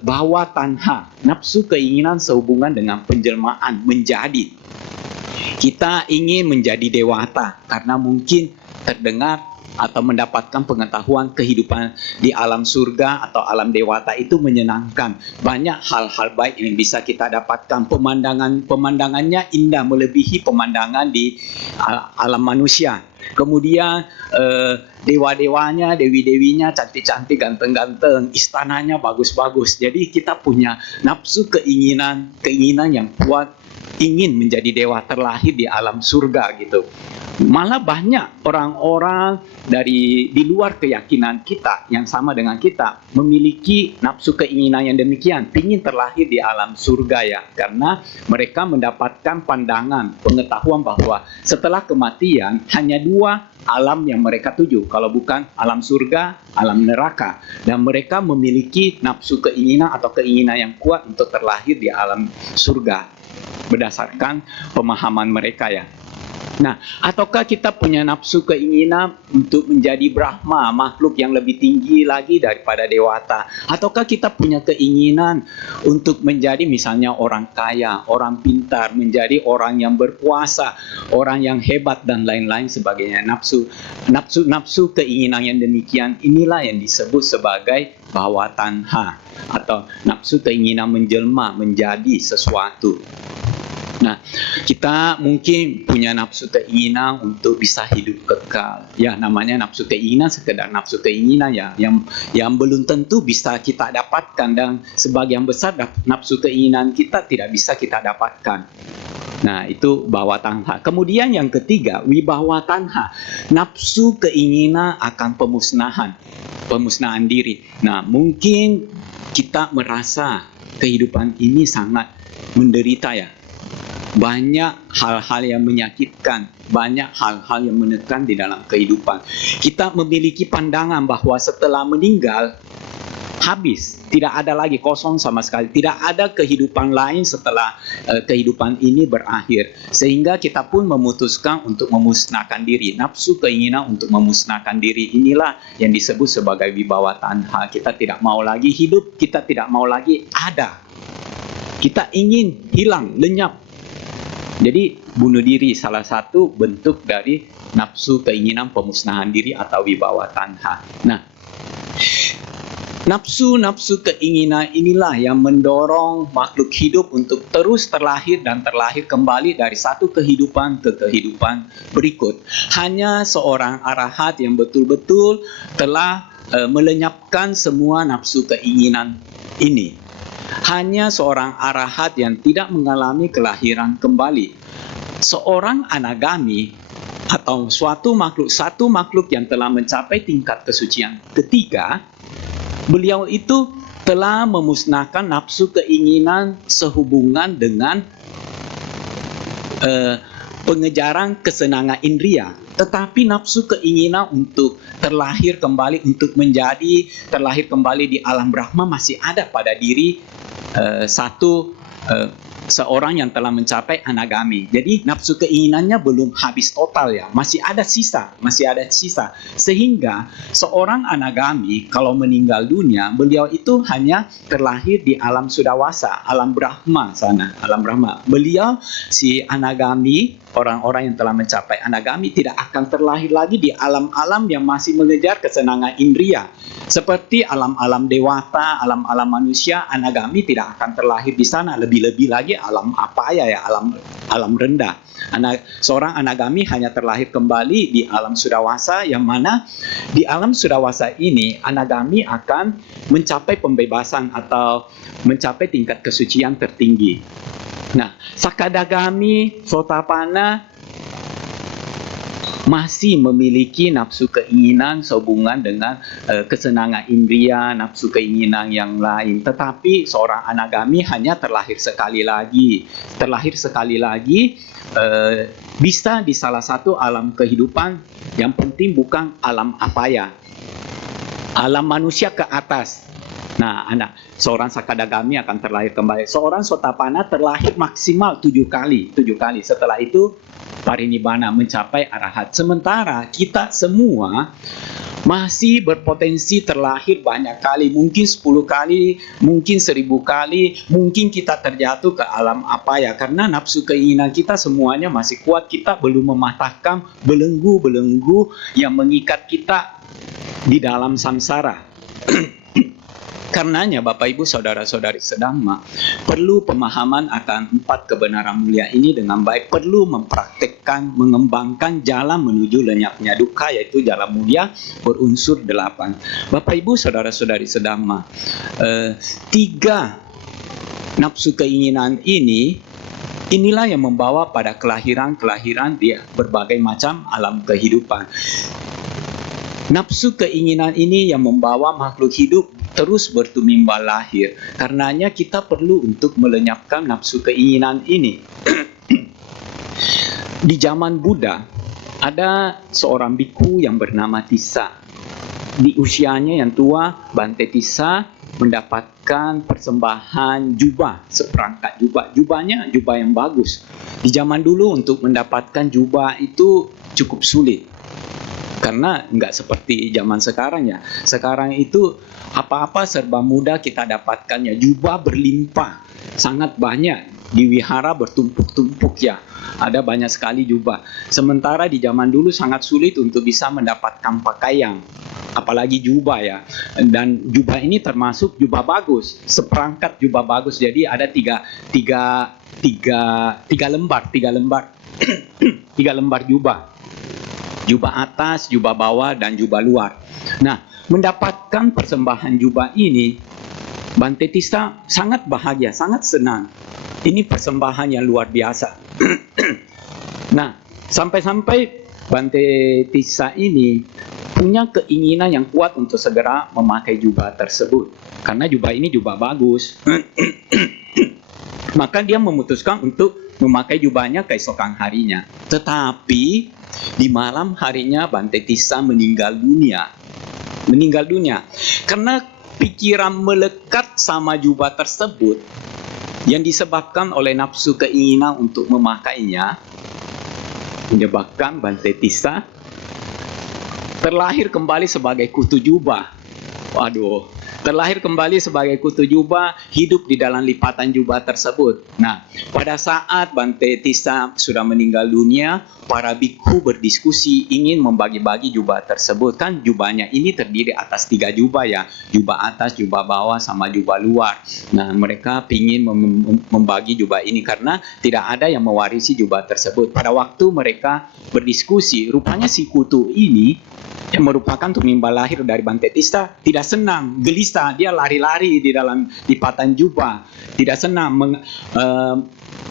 bhawa tanha. Nafsu keinginan sehubungan dengan penjelmaan, menjadi. Kita ingin menjadi dewata karena mungkin terdengar atau mendapatkan pengetahuan kehidupan di alam surga atau alam dewata itu menyenangkan. Banyak hal-hal baik yang bisa kita dapatkan. Pemandangannya indah melebihi pemandangan di alam manusia. Kemudian dewa-dewanya, dewi-dewinya cantik-cantik, ganteng-ganteng, istananya bagus-bagus. Jadi kita punya nafsu keinginan yang kuat, ingin menjadi dewa terlahir di alam surga gitu. Malah banyak orang-orang di luar keyakinan kita yang sama dengan kita memiliki nafsu keinginan yang demikian, ingin terlahir di alam surga ya, karena mereka mendapatkan pandangan, pengetahuan bahwa setelah kematian hanya 2 alam yang mereka tuju, kalau bukan alam surga, alam neraka, dan mereka memiliki nafsu keinginan atau keinginan yang kuat untuk terlahir di alam surga berdasarkan pemahaman mereka ya. Nah, ataukah kita punya nafsu keinginan untuk menjadi Brahma, makhluk yang lebih tinggi lagi daripada dewata? Ataukah kita punya keinginan untuk menjadi misalnya orang kaya, orang pintar, menjadi orang yang berkuasa, orang yang hebat, dan lain-lain sebagainya? Nafsu keinginan yang demikian inilah yang disebut sebagai bhawa tanha, atau nafsu keinginan menjelma menjadi sesuatu. Nah, kita mungkin punya nafsu keinginan untuk bisa hidup kekal. Ya, namanya nafsu keinginan, sekedar nafsu keinginan ya, yang belum tentu bisa kita dapatkan, dan sebagian besar nafsu keinginan kita tidak bisa kita dapatkan. Nah, itu bhawa tanha. Kemudian yang ketiga, vibhawa tanha. Nafsu keinginan akan pemusnahan diri. Nah, mungkin kita merasa kehidupan ini sangat menderita ya. Banyak hal-hal yang menyakitkan, banyak hal-hal yang menekan di dalam kehidupan. Kita memiliki pandangan bahwa setelah meninggal, habis, tidak ada lagi, kosong sama sekali, tidak ada kehidupan lain setelah kehidupan ini berakhir, sehingga kita pun memutuskan untuk memusnahkan diri. Nafsu keinginan untuk memusnahkan diri inilah yang disebut sebagai wibawa tanha. Kita tidak mau lagi hidup, kita tidak mau lagi ada, kita ingin hilang, lenyap. Jadi bunuh diri salah satu bentuk dari nafsu keinginan pemusnahan diri atau wibawa tanha. Nah, nafsu-nafsu keinginan inilah yang mendorong makhluk hidup untuk terus terlahir dan terlahir kembali dari satu kehidupan ke kehidupan berikut. Hanya seorang arahat yang betul-betul telah melenyapkan semua nafsu keinginan ini. Hanya seorang arahat yang tidak mengalami kelahiran kembali. Seorang anagami atau satu makhluk yang telah mencapai tingkat kesucian ketiga, beliau itu telah memusnahkan nafsu keinginan sehubungan dengan pengejaran kesenangan indria. Tetapi nafsu keinginan untuk terlahir kembali, untuk menjadi terlahir kembali di alam Brahma masih ada pada diri seorang yang telah mencapai anagami. Jadi nafsu keinginannya belum habis total ya, masih ada sisa. Sehingga seorang anagami kalau meninggal dunia, beliau itu hanya terlahir di alam Sudawasa, alam Brahma sana, alam Brahma. Beliau si anagami, orang-orang yang telah mencapai anagami tidak akan terlahir lagi di alam-alam yang masih mengejar kesenangan indria. Seperti alam-alam dewata, alam-alam manusia, anagami tidak akan terlahir di sana. Lebih-lebih lagi alam apaya ya, alam rendah. Seorang anagami hanya terlahir kembali di alam Sudawasa, yang mana di alam Sudawasa ini anagami akan mencapai pembebasan atau mencapai tingkat kesucian tertinggi. Nah, Sakadagami, Sotapanna masih memiliki nafsu keinginan sehubungan dengan kesenangan indria, nafsu keinginan yang lain. Tetapi seorang anagami hanya terlahir sekali lagi. Bisa di salah satu alam kehidupan, yang penting bukan alam apaya. Alam manusia ke atas. Nah, seorang Sakadagami akan terlahir kembali. Seorang Sotapanna terlahir maksimal 7 kali. Setelah itu parinibbana, mencapai arahat. Sementara kita semua masih berpotensi terlahir banyak kali, mungkin 10 kali, mungkin 1000 kali, mungkin kita terjatuh ke alam apaya, karena nafsu keinginan kita semuanya masih kuat. Kita belum mematahkan belenggu-belenggu yang mengikat kita di dalam samsara. Karenanya Bapak Ibu Saudara-saudari sedhamma, perlu pemahaman akan 4 kebenaran mulia ini dengan baik, perlu mempraktekkan, mengembangkan jalan menuju lenyapnya dukkha, yaitu jalan mulia berunsur 8. Bapak Ibu Saudara-saudari sedhamma, 3 nafsu keinginan inilah yang membawa pada kelahiran di berbagai macam alam kehidupan. Nafsu keinginan ini yang membawa makhluk hidup terus bertumimbal lahir. Karenanya kita perlu untuk melenyapkan nafsu keinginan ini. Di zaman Buddha, ada seorang biku yang bernama Tissa. Di usianya yang tua, Bante Tissa mendapatkan persembahan jubah, seperangkat jubah. Jubahnya jubah yang bagus. Di zaman dulu untuk mendapatkan jubah itu cukup sulit. Karena nggak seperti zaman sekarang ya. Sekarang itu apa-apa serba mudah kita dapatkannya. Jubah berlimpah, sangat banyak. Di wihara bertumpuk-tumpuk ya. Ada banyak sekali jubah. Sementara di zaman dulu sangat sulit untuk bisa mendapatkan pakaian. Apalagi jubah ya. Dan jubah ini termasuk jubah bagus. Seperangkat jubah bagus. Jadi ada tiga lembar. 3 lembar jubah. Jubah atas, jubah bawah, dan jubah luar. Nah, mendapatkan persembahan jubah ini, Bante Tissa sangat bahagia, sangat senang. Ini persembahan yang luar biasa. Nah, sampai-sampai Bante Tissa ini punya keinginan yang kuat untuk segera memakai jubah tersebut. Karena jubah ini jubah bagus. Maka dia memutuskan untuk memakai jubahnya keesokan harinya. Tetapi di malam harinya Bante Tissa meninggal dunia. Karena pikiran melekat sama jubah tersebut yang disebabkan oleh nafsu keinginan untuk memakainya, menyebabkan Bante Tissa terlahir kembali sebagai kutu jubah. Waduh, terlahir kembali sebagai kutu jubah, hidup di dalam lipatan jubah tersebut. Nah, pada saat Bante Tissa sudah meninggal dunia, para bikhu berdiskusi ingin membagi-bagi jubah tersebut. Kan jubahnya ini terdiri atas 3 jubah ya, jubah atas, jubah bawah, sama jubah luar. Nah, mereka ingin membagi jubah ini karena tidak ada yang mewarisi jubah tersebut. Pada waktu mereka berdiskusi, rupanya si kutu ini yang merupakan tumimbal lahir dari Bante Tissa tidak senang, gelisah, dia lari-lari di dalam lipatan jubah, tidak senang,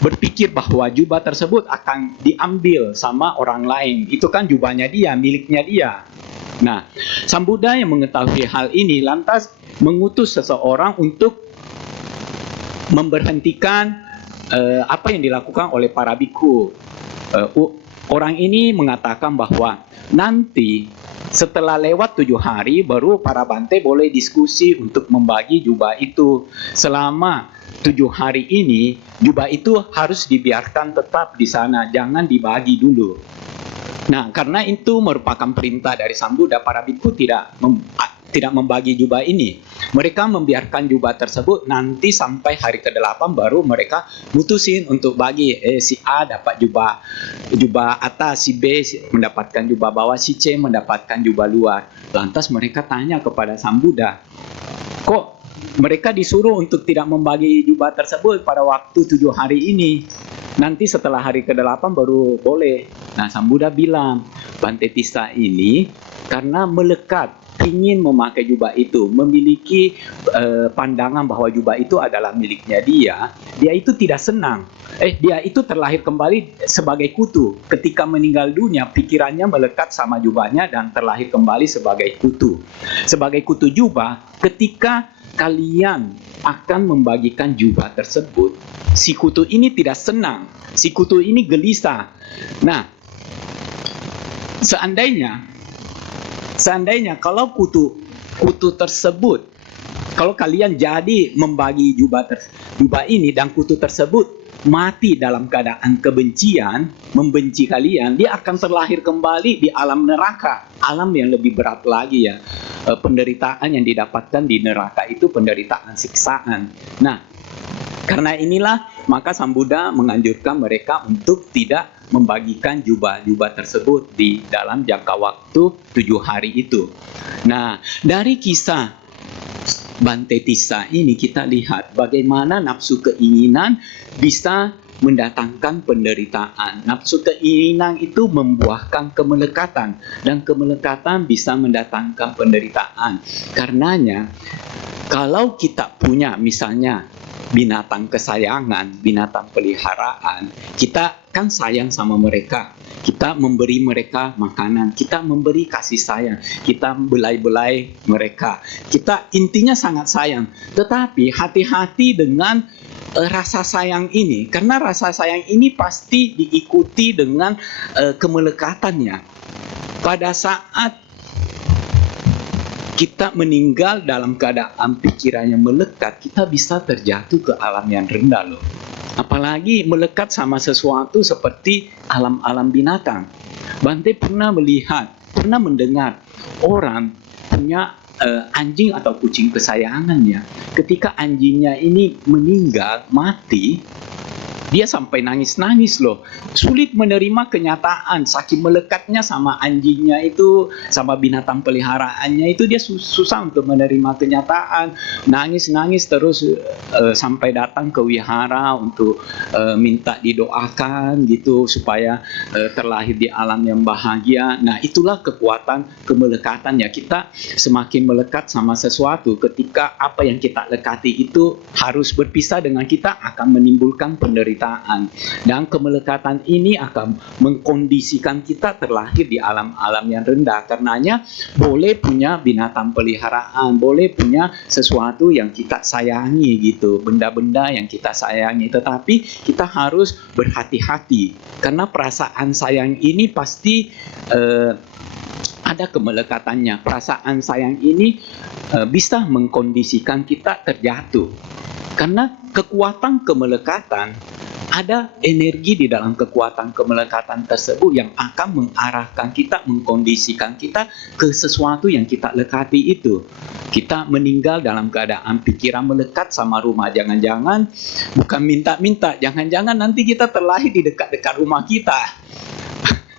berpikir bahwa jubah tersebut akan diambil sama orang lain. Itu kan jubahnya dia, miliknya dia. Nah, Sang Buddha yang mengetahui hal ini lantas mengutus seseorang untuk memberhentikan apa yang dilakukan oleh para bikhu. Orang ini mengatakan bahwa nanti setelah lewat 7 hari baru para Bante boleh diskusi untuk membagi jubah itu. Selama 7 hari ini jubah itu harus dibiarkan tetap di sana, jangan dibagi dulu. Nah, karena itu merupakan perintah dari Sang Buddha, para bikhu tidak membagi jubah ini. Mereka membiarkan jubah tersebut, nanti sampai hari ke-8 baru mereka mutusin untuk bagi. Si A dapat jubah atas, si B mendapatkan jubah bawah, si C mendapatkan jubah luar. Lantas mereka tanya kepada Sang Buddha, kok mereka disuruh untuk tidak membagi jubah tersebut pada waktu 7 hari ini? Nanti setelah hari ke-8 baru boleh. Nah, Sang Buddha bilang, Bante Tissa ini karena melekat, ingin memakai jubah itu, memiliki pandangan bahwa jubah itu adalah miliknya dia itu tidak senang. Dia itu terlahir kembali sebagai kutu. Ketika meninggal dunia, pikirannya melekat sama jubahnya dan terlahir kembali sebagai kutu. Sebagai kutu jubah, ketika kalian akan membagikan jubah tersebut, si kutu ini tidak senang, si kutu ini gelisah. Nah, seandainya kalau kutu tersebut, kalau kalian jadi membagi jubah ini dan kutu tersebut mati dalam keadaan kebencian, membenci kalian, dia akan terlahir kembali di alam neraka, alam yang lebih berat lagi ya. Penderitaan yang didapatkan di neraka itu penderitaan siksaan. Nah, karena inilah maka Sang Buddha menganjurkan mereka untuk tidak membagikan jubah-jubah tersebut di dalam jangka waktu 7 hari itu. Nah, dari kisah Bante Tissa ini kita lihat bagaimana nafsu keinginan bisa mendatangkan penderitaan. Nafsu keinginan itu membuahkan kemelekatan, dan kemelekatan bisa mendatangkan penderitaan. Karenanya, kalau kita punya misalnya binatang kesayangan, binatang peliharaan, kita kan sayang sama mereka. Kita memberi mereka makanan, kita memberi kasih sayang, kita belai-belai mereka. Kita intinya sangat sayang. Tetapi hati-hati dengan rasa sayang ini, karena rasa sayang ini pasti diikuti dengan kemelekatannya. Pada saat kita meninggal dalam keadaan pikirannya melekat, kita bisa terjatuh ke alam yang rendah loh. Apalagi melekat sama sesuatu seperti alam-alam binatang. Bante pernah mendengar orang punya anjing atau kucing kesayangannya. Ketika anjingnya ini meninggal, mati, dia sampai nangis-nangis loh. Sulit menerima kenyataan, saking melekatnya sama anjingnya itu, sama binatang peliharaannya itu, dia susah untuk menerima kenyataan. Nangis-nangis terus sampai datang ke wihara untuk minta didoakan gitu supaya terlahir di alam yang bahagia. Nah, itulah kekuatan kemelekatan ya. Kita semakin melekat sama sesuatu, ketika apa yang kita lekati itu harus berpisah dengan kita, akan menimbulkan penderitaan. Dan kemelekatan ini akan mengkondisikan kita terlahir di alam-alam yang rendah. Karenanya boleh punya binatang peliharaan, boleh punya sesuatu yang kita sayangi gitu, benda-benda yang kita sayangi, tetapi kita harus berhati-hati karena perasaan sayang ini pasti ada kemelekatannya. Perasaan sayang ini bisa mengkondisikan kita terjatuh. Karena kekuatan kemelekatan, ada energi di dalam kekuatan kemelekatan tersebut yang akan mengarahkan kita, mengkondisikan kita ke sesuatu yang kita lekati itu. Kita meninggal dalam keadaan pikiran melekat sama rumah. Jangan-jangan bukan minta-minta, jangan-jangan nanti kita terlahir di dekat-dekat rumah kita.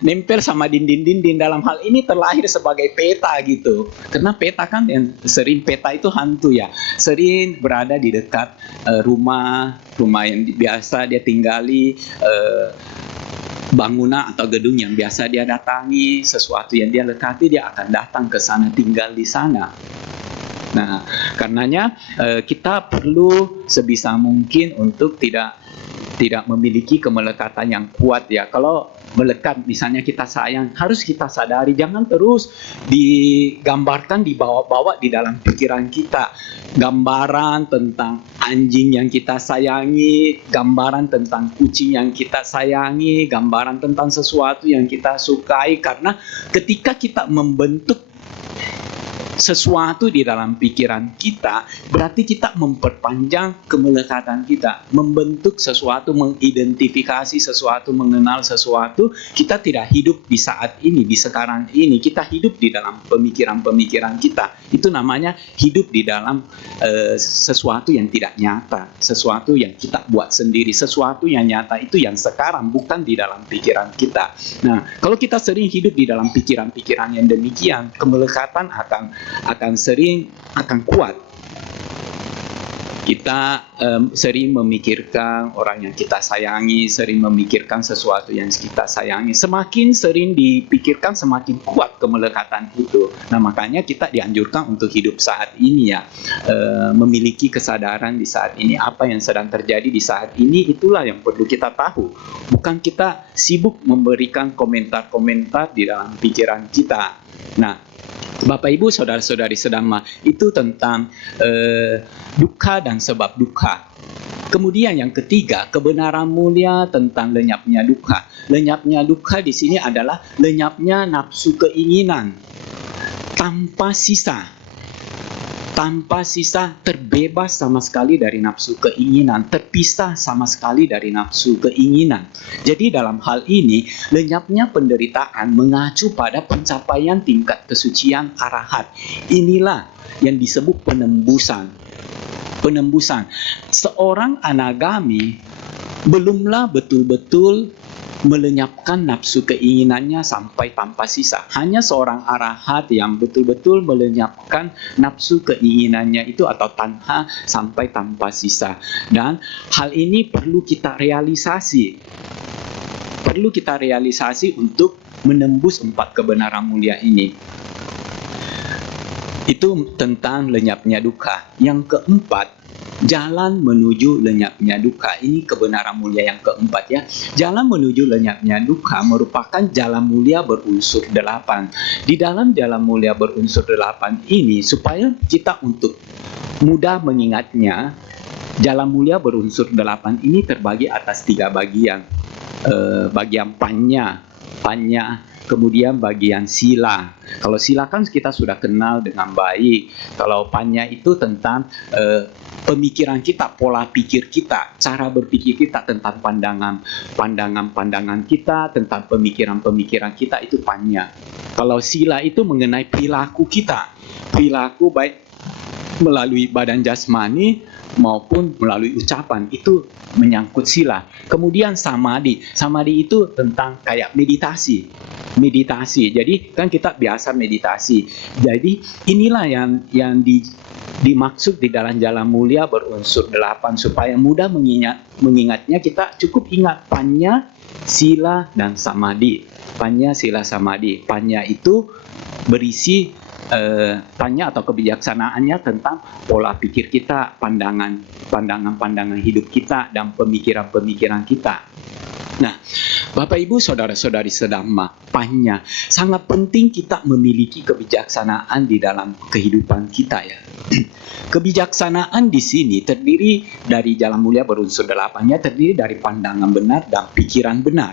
Nempel sama dinding-dinding, dalam hal ini terlahir sebagai peta gitu. Karena peta kan yang sering, peta itu hantu ya, sering berada di dekat rumah yang biasa dia tinggali, bangunan atau gedung yang biasa dia datangi, sesuatu yang dia lekati, dia akan datang ke sana, tinggal di sana. Nah, karenanya kita perlu sebisa mungkin untuk tidak memiliki kemelekatan yang kuat ya. Kalau melekat, misalnya kita sayang, harus kita sadari, jangan terus digambarkan, dibawa-bawa di dalam pikiran kita. Gambaran tentang anjing yang kita sayangi, gambaran tentang kucing yang kita sayangi, gambaran tentang sesuatu yang kita sukai. Karena ketika kita membentuk sesuatu di dalam pikiran kita, berarti kita memperpanjang kemelekatan kita, membentuk sesuatu, mengidentifikasi sesuatu, mengenal sesuatu. Kita tidak hidup di saat ini, di sekarang ini, kita hidup di dalam pemikiran-pemikiran kita. Itu namanya hidup di dalam sesuatu yang tidak nyata, sesuatu yang kita buat sendiri. Sesuatu yang nyata itu yang sekarang, bukan di dalam pikiran kita. Nah, kalau kita sering hidup di dalam pikiran-pikiran yang demikian, kemelekatan akan kuat. Kita sering memikirkan orang yang kita sayangi, sering memikirkan sesuatu yang kita sayangi. Semakin sering dipikirkan, semakin kuat kemelekatan itu. Nah, makanya kita dianjurkan untuk hidup saat ini ya, memiliki kesadaran di saat ini, apa yang sedang terjadi di saat ini, itulah yang perlu kita tahu. Bukan kita sibuk memberikan komentar-komentar di dalam pikiran kita. Nah, Bapak Ibu saudara-saudari sedama, itu tentang duka dan sebab duka. Kemudian yang ketiga, kebenaran mulia tentang lenyapnya duka. Lenyapnya duka di sini adalah lenyapnya nafsu keinginan tanpa sisa. Tanpa sisa, terbebas sama sekali dari nafsu keinginan, terpisah sama sekali dari nafsu keinginan. Jadi dalam hal ini, lenyapnya penderitaan mengacu pada pencapaian tingkat kesucian arahat. Inilah yang disebut penembusan. Penembusan. Seorang anagami belumlah betul-betul melenyapkan nafsu keinginannya sampai tanpa sisa. Hanya seorang arahat yang betul-betul melenyapkan nafsu keinginannya itu atau tanha sampai tanpa sisa. Dan hal ini perlu kita realisasi. Perlu kita realisasi untuk menembus 4 kebenaran mulia ini. Itu tentang lenyapnya duka. Yang keempat, jalan menuju lenyapnya duka. Ini kebenaran mulia yang keempat ya. Jalan menuju lenyapnya duka merupakan jalan mulia berunsur 8. Di dalam jalan mulia berunsur 8 ini, supaya kita untuk mudah mengingatnya, jalan mulia berunsur 8 ini terbagi atas 3 bagian. Bagian panya, kemudian bagian sila. Kalau sila kan kita sudah kenal dengan baik. Kalau panya itu tentang pemikiran kita, pola pikir kita, cara berpikir kita, tentang pandangan kita, tentang pemikiran kita, itu panya. Kalau sila itu mengenai perilaku kita, perilaku baik melalui badan jasmani maupun melalui ucapan, itu menyangkut sila. Kemudian samadhi itu tentang kayak meditasi. Jadi kan kita biasa meditasi. Jadi inilah yang dimaksud di dalam jalan mulia berunsur 8, supaya mudah mengingatnya. Kita cukup ingat panya, sila, dan samadhi. Panya, sila, samadhi. Panya itu berisi tanya atau kebijaksanaannya tentang pola pikir kita, pandangan hidup kita, dan pemikiran kita. Nah, Bapak Ibu saudara-saudari sedama, panya sangat penting kita memiliki kebijaksanaan di dalam kehidupan kita ya. Kebijaksanaan di sini terdiri dari jalan mulia berunsur 8-nya, terdiri dari pandangan benar dan pikiran benar.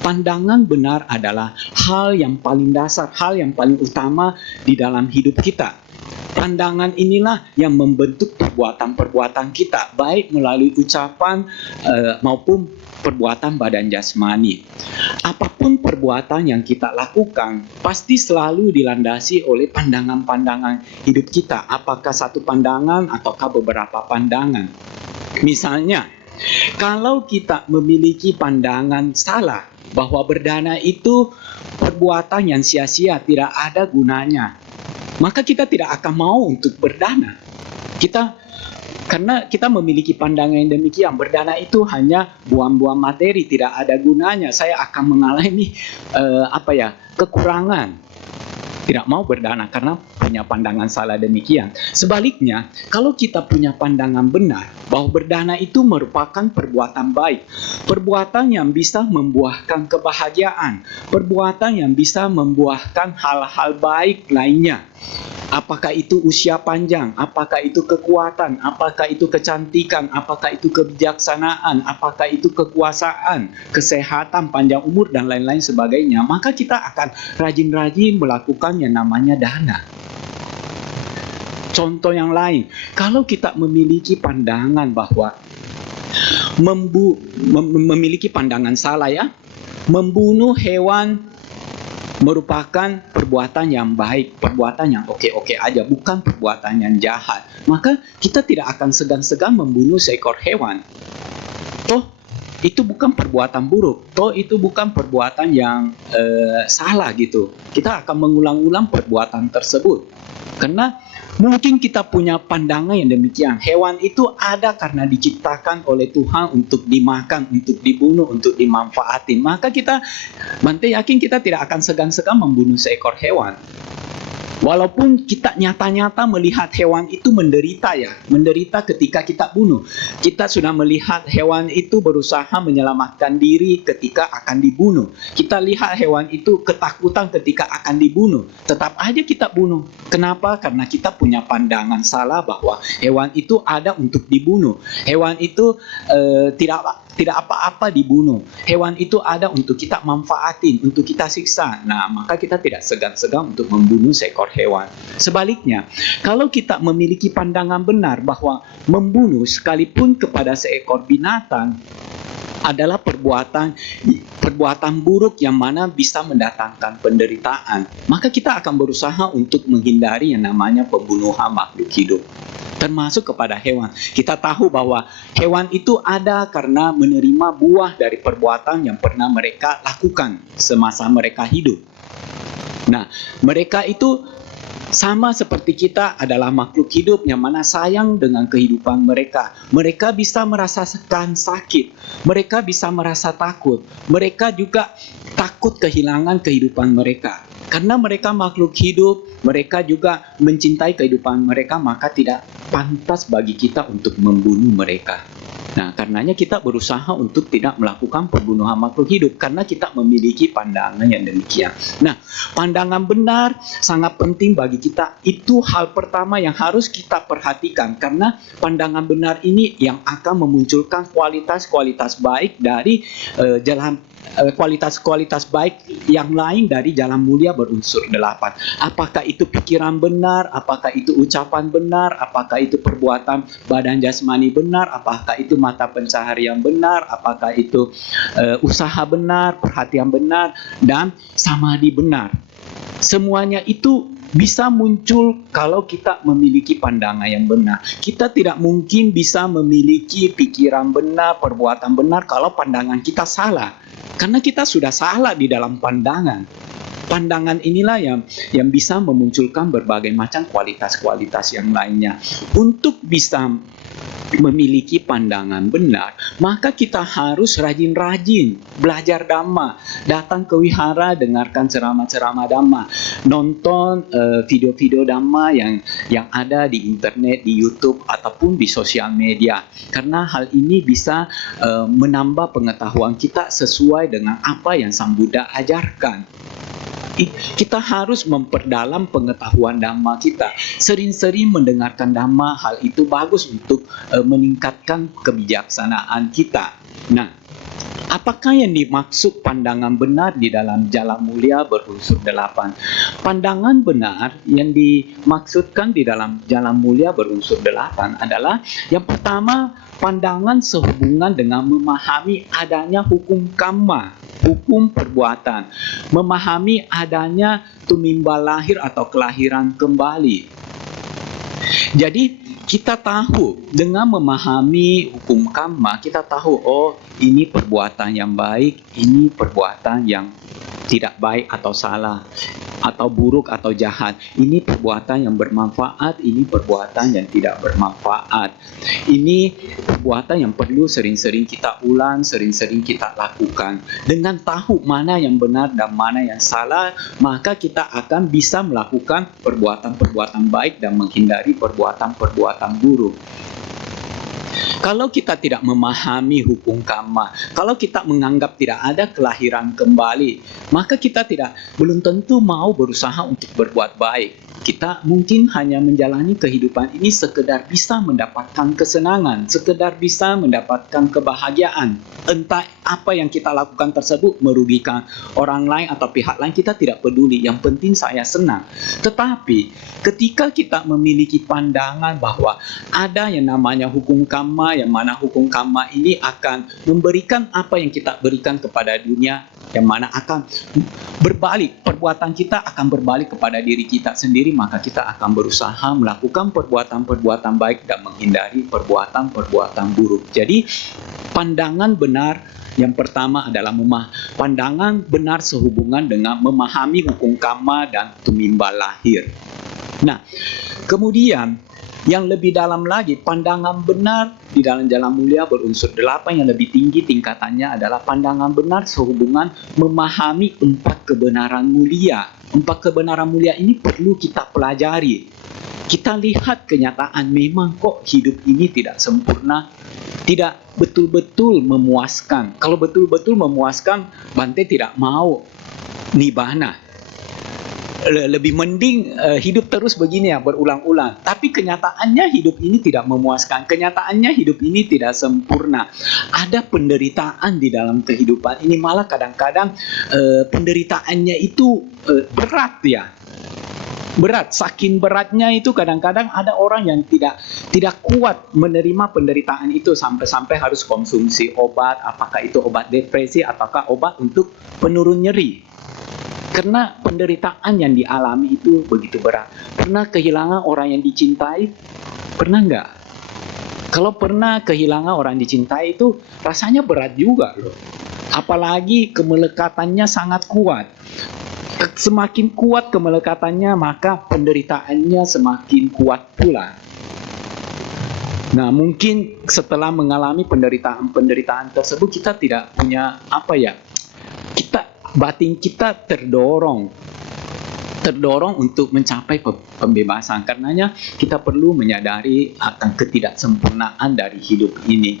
Pandangan benar adalah hal yang paling dasar, hal yang paling utama di dalam hidup kita. Pandangan inilah yang membentuk perbuatan-perbuatan kita, baik melalui ucapan maupun perbuatan badan jasmani. Apapun perbuatan yang kita lakukan, pasti selalu dilandasi oleh pandangan-pandangan hidup kita. Apakah satu pandangan ataukah beberapa pandangan? Misalnya, kalau kita memiliki pandangan salah bahwa berdana itu perbuatan yang sia-sia, tidak ada gunanya, maka kita tidak akan mau untuk berdana. Karena kita memiliki pandangan yang demikian, berdana itu hanya buang-buang materi, tidak ada gunanya. Saya akan mengalami kekurangan. Tidak mau berdana karena punya pandangan salah demikian. Sebaliknya, kalau kita punya pandangan benar bahwa berdana itu merupakan perbuatan baik, perbuatan yang bisa membuahkan kebahagiaan, perbuatan yang bisa membuahkan hal-hal baik lainnya. Apakah itu usia panjang, apakah itu kekuatan, apakah itu kecantikan, apakah itu kebijaksanaan, apakah itu kekuasaan, kesehatan, panjang umur, dan lain-lain sebagainya, maka kita akan rajin-rajin melakukan yang namanya dana. Contoh yang lain, kalau kita memiliki pandangan bahwa memiliki pandangan salah ya, membunuh hewan merupakan perbuatan yang baik, perbuatan yang oke-oke aja, bukan perbuatan yang jahat, maka kita tidak akan segan-segan membunuh seekor hewan. Toh itu bukan perbuatan buruk, toh itu bukan perbuatan yang salah gitu. Kita akan mengulang-ulang perbuatan tersebut. Karena mungkin kita punya pandangan yang demikian. Hewan itu ada karena diciptakan oleh Tuhan untuk dimakan, untuk dibunuh, untuk dimanfaatin. Maka kita yakin kita tidak akan segan-segan membunuh seekor hewan. Walaupun kita nyata-nyata melihat hewan itu menderita ya, menderita ketika kita bunuh. Kita sudah melihat hewan itu berusaha menyelamatkan diri ketika akan dibunuh. Kita lihat hewan itu ketakutan ketika akan dibunuh. Tetap aja kita bunuh. Kenapa? Karena kita punya pandangan salah bahwa hewan itu ada untuk dibunuh. Hewan itu tidak apa-apa dibunuh. Hewan itu ada untuk kita manfaatin, untuk kita siksa. Nah, maka kita tidak segan-segan untuk membunuh seekor hewan. Sebaliknya, kalau kita memiliki pandangan benar bahwa membunuh sekalipun kepada seekor binatang adalah perbuatan buruk yang mana bisa mendatangkan penderitaan, maka kita akan berusaha untuk menghindari yang namanya pembunuhan makhluk hidup, termasuk kepada hewan. Kita tahu bahwa hewan itu ada karena menerima buah dari perbuatan yang pernah mereka lakukan semasa mereka hidup. Nah, mereka itu sama seperti kita adalah makhluk hidup yang mana sayang dengan kehidupan mereka. Mereka bisa merasakan sakit, mereka bisa merasa takut, mereka juga takut kehilangan kehidupan mereka. Karena mereka makhluk hidup, mereka juga mencintai kehidupan mereka, maka tidak pantas bagi kita untuk membunuh mereka. Nah, karenanya kita berusaha untuk tidak melakukan pembunuhan makhluk hidup karena kita memiliki pandangan yang demikian. Nah, pandangan benar sangat penting bagi kita. Itu hal pertama yang harus kita perhatikan karena pandangan benar ini yang akan memunculkan kualitas-kualitas baik dari kualitas-kualitas baik yang lain dari jalan mulia berunsur 8. Apakah itu pikiran benar, apakah itu ucapan benar, apakah itu perbuatan badan jasmani benar, apakah itu mata pencaharian benar, apakah itu usaha benar, perhatian benar, dan samadhi benar. Semuanya itu bisa muncul kalau kita memiliki pandangan yang benar. Kita tidak mungkin bisa memiliki pikiran benar, perbuatan benar kalau pandangan kita salah. Karena kita sudah salah di dalam pandangan. Pandangan inilah yang bisa memunculkan berbagai macam kualitas-kualitas yang lainnya. Untuk bisa memiliki pandangan benar, maka kita harus rajin-rajin belajar Dhamma, datang ke wihara, dengarkan ceramah-ceramah Dhamma, nonton video-video Dhamma yang ada di internet, di YouTube ataupun di sosial media. Karena hal ini bisa menambah pengetahuan kita sesuai dengan apa yang Sang Buddha ajarkan. Kita harus memperdalam pengetahuan Dhamma kita. Sering-sering mendengarkan Dhamma, hal itu bagus untuk meningkatkan kebijaksanaan kita. Nah, Apakah yang dimaksud pandangan benar di dalam Jalan Mulia berunsur 8? Pandangan benar yang dimaksudkan di dalam Jalan Mulia berunsur 8 adalah yang pertama, pandangan sehubungan dengan memahami adanya hukum karma, hukum perbuatan, memahami adanya tumimbal lahir atau kelahiran kembali. Jadi kita tahu dengan memahami hukum karma, kita tahu oh ini perbuatan yang baik, ini perbuatan yang tidak baik atau salah, atau buruk atau jahat. Ini perbuatan yang bermanfaat, ini perbuatan yang tidak bermanfaat. Ini perbuatan yang perlu sering-sering kita ulang, sering-sering kita lakukan. Dengan tahu mana yang benar dan mana yang salah, maka kita akan bisa melakukan perbuatan-perbuatan baik dan menghindari perbuatan-perbuatan buruk. Kalau kita tidak memahami hukum karma, kalau kita menganggap tidak ada kelahiran kembali, maka kita belum tentu mau berusaha untuk berbuat baik. Kita mungkin hanya menjalani kehidupan ini sekedar bisa mendapatkan kesenangan, sekedar bisa mendapatkan kebahagiaan. Entah apa yang kita lakukan tersebut merugikan orang lain atau pihak lain, kita tidak peduli. Yang penting saya senang. Tetapi ketika kita memiliki pandangan bahwa ada yang namanya hukum karma, yang mana hukum karma ini akan memberikan apa yang kita berikan kepada dunia, yang mana akan berbalik, perbuatan kita akan berbalik kepada diri kita sendiri, maka kita akan berusaha melakukan perbuatan-perbuatan baik dan menghindari perbuatan-perbuatan buruk. Jadi pandangan benar yang pertama adalah pandangan benar sehubungan dengan memahami hukum karma dan tumimbal lahir. Nah, kemudian yang lebih dalam lagi, pandangan benar di dalam Jalan Mulia berunsur 8 yang lebih tinggi tingkatannya adalah pandangan benar sehubungan memahami 4 kebenaran mulia. 4 kebenaran mulia ini perlu kita pelajari. Kita lihat kenyataan memang kok hidup ini tidak sempurna, tidak betul-betul memuaskan. Kalau betul-betul memuaskan, Bante tidak mau nibbana. Lebih mending hidup terus begini ya, berulang-ulang. Tapi kenyataannya hidup ini tidak memuaskan. Kenyataannya hidup ini tidak sempurna. Ada penderitaan di dalam kehidupan ini. Malah kadang-kadang penderitaannya itu berat ya. Berat, saking beratnya itu kadang-kadang ada orang yang tidak kuat menerima penderitaan itu sampai harus konsumsi obat, apakah itu obat depresi ataukah obat untuk penurun nyeri. Karena penderitaan yang dialami itu begitu berat. Pernah kehilangan orang yang dicintai? Pernah nggak? Kalau pernah kehilangan orang dicintai itu rasanya berat juga loh. Apalagi kemelekatannya sangat kuat. Semakin kuat kemelekatannya, maka penderitaannya semakin kuat pula. Nah, mungkin setelah mengalami penderitaan tersebut, kita tidak punya batin kita terdorong untuk mencapai pembebasan. Karenanya kita perlu menyadari akan ketidaksempurnaan dari hidup ini.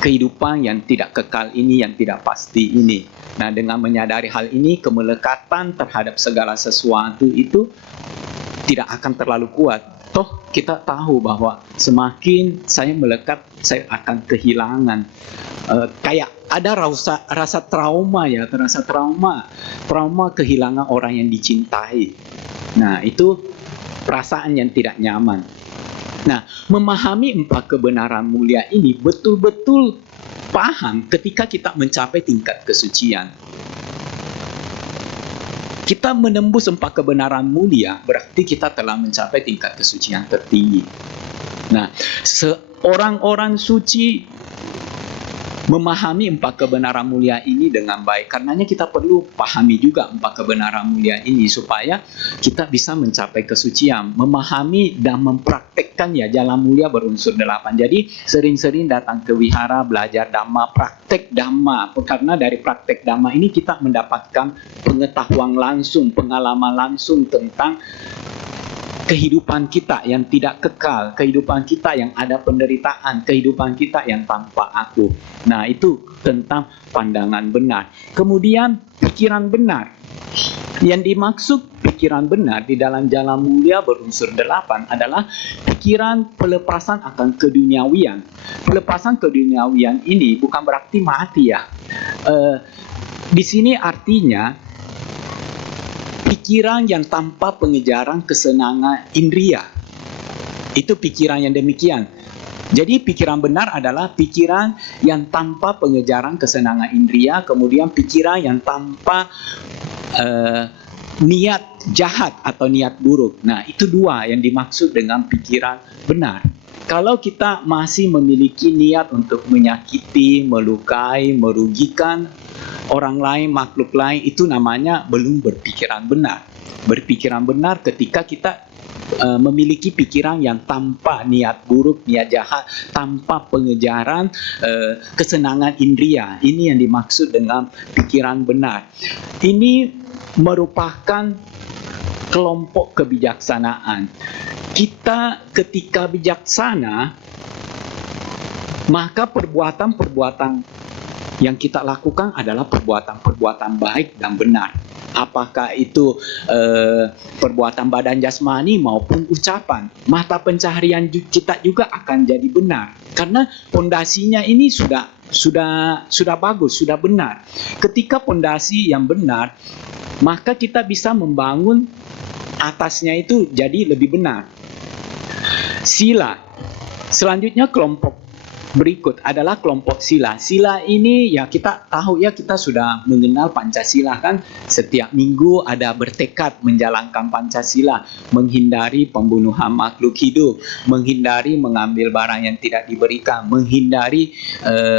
Kehidupan yang tidak kekal ini, yang tidak pasti ini. Nah, dengan menyadari hal ini, kemelekatan terhadap segala sesuatu itu tidak akan terlalu kuat. Toh kita tahu bahwa semakin saya melekat, saya akan kehilangan. Kayak ada rasa trauma ya, trauma kehilangan orang yang dicintai. Nah, itu perasaan yang tidak nyaman. Nah, memahami 4 kebenaran mulia ini betul-betul paham ketika kita mencapai tingkat kesucian. Kita menembus 4 kebenaran mulia, berarti kita telah mencapai tingkat kesucian tertinggi. Nah, seorang-orang suci memahami 4 kebenaran mulia ini dengan baik. Karenanya kita perlu pahami juga 4 kebenaran mulia ini supaya kita bisa mencapai kesucian, memahami dan mempraktekkan ya Jalan Mulia berunsur 8. Jadi sering-sering datang ke wihara, belajar Dhamma, praktek Dhamma. Karena dari praktek Dhamma ini kita mendapatkan pengetahuan langsung, pengalaman langsung tentang kehidupan kita yang tidak kekal, kehidupan kita yang ada penderitaan, kehidupan kita yang tanpa aku. Nah, itu tentang pandangan benar. Kemudian pikiran benar. Yang dimaksud pikiran pikiran benar di dalam jalan mulia berunsur 8 adalah pikiran pelepasan akan keduniawian. Pelepasan keduniawian ini bukan berarti mati ya. Di sini artinya pikiran yang tanpa pengejaran kesenangan indria. Itu pikiran yang demikian. Jadi pikiran benar adalah pikiran yang tanpa pengejaran kesenangan indria, kemudian pikiran yang tanpa niat jahat atau niat buruk. Nah, itu dua yang dimaksud dengan pikiran benar. Kalau kita masih memiliki niat untuk menyakiti, melukai, merugikan orang lain, makhluk lain, itu namanya belum berpikiran benar. Berpikiran benar ketika kita memiliki pikiran yang tanpa niat buruk, niat jahat, tanpa pengejaran kesenangan indria. Ini yang dimaksud dengan pikiran benar. Ini merupakan kelompok kebijaksanaan. Kita ketika bijaksana, maka perbuatan-perbuatan yang kita lakukan adalah perbuatan-perbuatan baik dan benar. Apakah itu perbuatan badan jasmani maupun ucapan, mata pencaharian kita juga akan jadi benar karena pondasinya ini sudah bagus, sudah benar. Ketika pondasi yang benar, maka kita bisa membangun atasnya itu jadi lebih benar. Sila. Selanjutnya kelompok berikut adalah kelompok sila. Sila ini ya kita tahu ya, kita sudah mengenal Pancasila kan. Setiap minggu ada bertekad menjalankan Pancasila, menghindari pembunuhan makhluk hidup, menghindari mengambil barang yang tidak diberikan, menghindari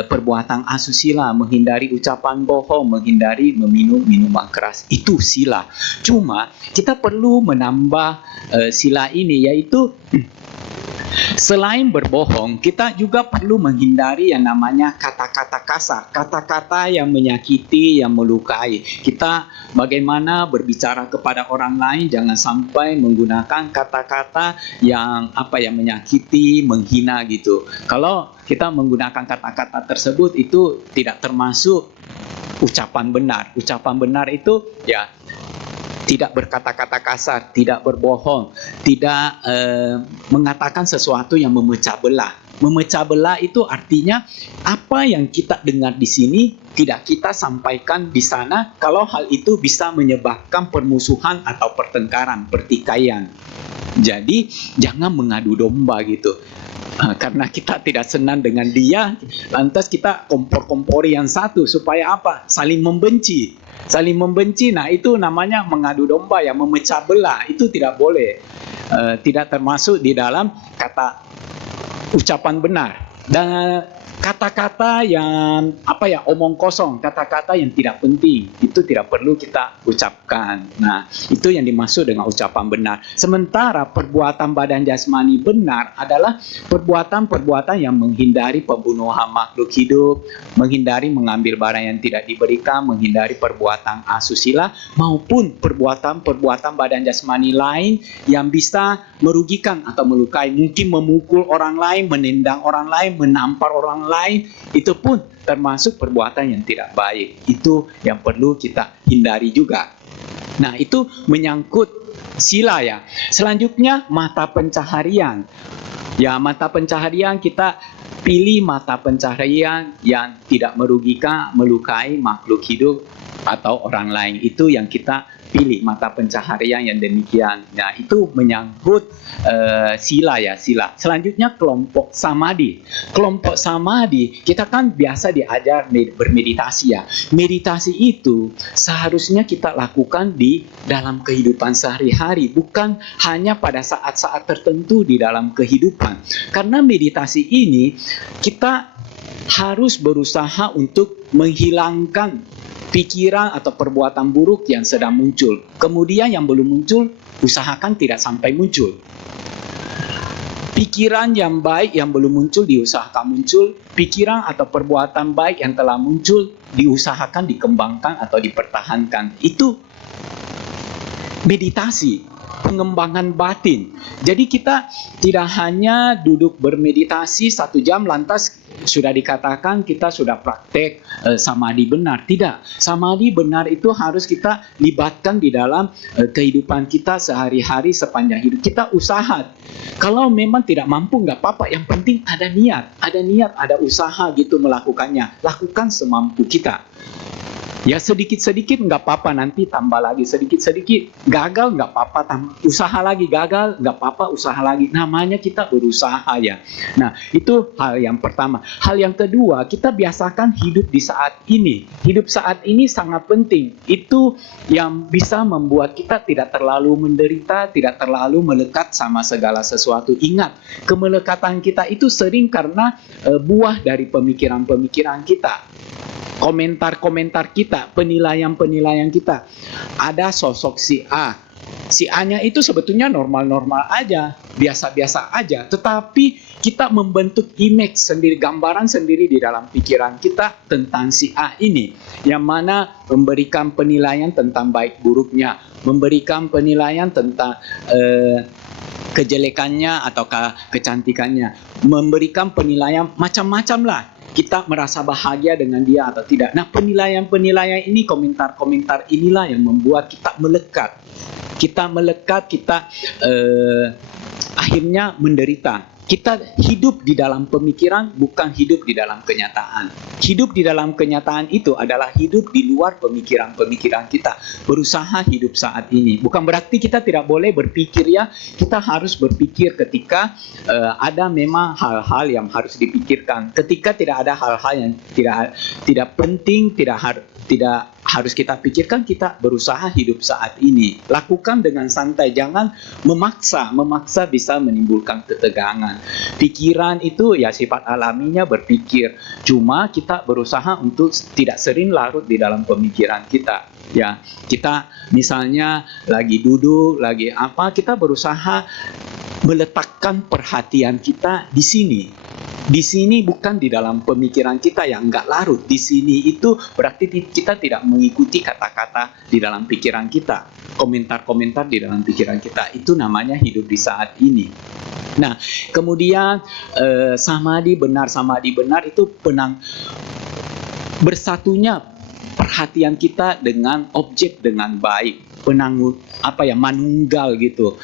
perbuatan asusila, menghindari ucapan bohong, menghindari meminum minuman keras. Itu sila. Cuma kita perlu menambah sila ini, yaitu selain berbohong, kita juga perlu menghindari yang namanya kata-kata kasar, kata-kata yang menyakiti, yang melukai. Kita bagaimana berbicara kepada orang lain, jangan sampai menggunakan kata-kata yang menyakiti, menghina gitu. Kalau kita menggunakan kata-kata tersebut, itu tidak termasuk ucapan benar. Ucapan benar itu ya tidak berkata-kata kasar, tidak berbohong, tidak mengatakan sesuatu yang memecah belah. Memecah belah itu artinya apa yang kita dengar di sini tidak kita sampaikan di sana, kalau hal itu bisa menyebabkan permusuhan atau pertengkaran, pertikaian. Jadi jangan mengadu domba gitu. Karena kita tidak senang dengan dia, lantas kita kompor-kompori yang satu supaya apa? Saling membenci. Saling membenci, nah itu namanya mengadu domba ya, memecah belah. Itu tidak boleh. Tidak termasuk di dalam kata ucapan benar. Dan kata-kata yang omong kosong, kata-kata yang tidak penting, itu tidak perlu kita ucapkan. Nah, itu yang dimaksud dengan ucapan benar. Sementara perbuatan badan jasmani benar adalah perbuatan-perbuatan yang menghindari pembunuhan makhluk hidup, menghindari mengambil barang yang tidak diberikan, menghindari perbuatan asusila, maupun perbuatan-perbuatan badan jasmani lain yang bisa merugikan atau melukai, mungkin memukul orang lain, menendang orang lain, menampar orang lain, itu pun termasuk perbuatan yang tidak baik. Itu yang perlu kita hindari juga. Nah, itu menyangkut sila ya. Selanjutnya mata pencaharian. Ya, mata pencaharian kita pilih mata pencaharian yang tidak merugikan, melukai makhluk hidup atau orang lain. Itu yang kita pilih, mata pencaharian yang demikian. Nah, itu menyangkut sila ya, sila. Selanjutnya kelompok samadhi. Kelompok samadhi, kita kan biasa diajar bermeditasi ya. Meditasi itu seharusnya kita lakukan di dalam kehidupan sehari-hari, bukan hanya pada saat-saat tertentu di dalam kehidupan. Karena meditasi ini kita harus berusaha untuk menghilangkan pikiran atau perbuatan buruk yang sedang muncul. Kemudian yang belum muncul, usahakan tidak sampai muncul. Pikiran yang baik yang belum muncul, diusahakan muncul. Pikiran atau perbuatan baik yang telah muncul, diusahakan dikembangkan atau dipertahankan. Itu meditasi. pengembangan batin. Jadi kita tidak hanya duduk bermeditasi 1 jam lantas sudah dikatakan kita sudah praktek samadhi benar. Tidak, samadhi benar itu harus kita libatkan di dalam kehidupan kita sehari-hari sepanjang hidup. Kita usaha. Kalau memang tidak mampu nggak apa-apa, yang penting ada niat, ada usaha gitu melakukannya. Lakukan semampu kita. Ya sedikit-sedikit nggak apa-apa, nanti tambah lagi sedikit-sedikit. Gagal nggak apa-apa, usaha lagi. Gagal nggak apa-apa, usaha lagi. Namanya kita berusaha ya. Nah itu hal yang pertama. Hal yang kedua, kita biasakan hidup di saat ini. Hidup saat ini sangat penting. Itu yang bisa membuat kita tidak terlalu menderita, tidak terlalu melekat sama segala sesuatu. Ingat, kemelekatan kita itu sering karena buah dari pemikiran-pemikiran kita. Komentar-komentar kita, penilaian-penilaian kita. Ada sosok si A. Si A-nya itu sebetulnya normal-normal aja, biasa-biasa aja. Tetapi kita membentuk image sendiri, gambaran sendiri di dalam pikiran kita tentang si A ini. Yang mana memberikan penilaian tentang baik buruknya, memberikan penilaian tentang kejelekannya atau kecantikannya, memberikan penilaian macam-macam lah. Kita merasa bahagia dengan dia atau tidak. Nah, penilaian-penilaian ini, komentar-komentar inilah yang membuat kita melekat. Kita akhirnya menderita. Kita hidup di dalam pemikiran, bukan hidup di dalam kenyataan. Hidup di dalam kenyataan itu adalah hidup di luar pemikiran-pemikiran kita. Berusaha hidup saat ini. Bukan berarti kita tidak boleh berpikir ya. Kita harus berpikir ketika ada memang hal-hal yang harus dipikirkan. Ketika tidak ada hal-hal yang tidak penting, tidak harus kita pikirkan, kita berusaha hidup saat ini. Lakukan dengan santai, jangan memaksa bisa menimbulkan ketegangan. Pikiran itu ya sifat alaminya berpikir, cuma kita berusaha untuk tidak sering larut di dalam pemikiran kita. Ya, kita misalnya lagi duduk, lagi apa, kita berusaha meletakkan perhatian kita di sini. Di sini bukan di dalam pemikiran kita yang enggak larut. Di sini itu berarti kita tidak mengikuti kata-kata di dalam pikiran kita. Komentar-komentar di dalam pikiran kita. Itu namanya hidup di saat ini. Nah, kemudian samadhi benar itu bersatunya perhatian kita dengan objek dengan baik. Manunggal gitu,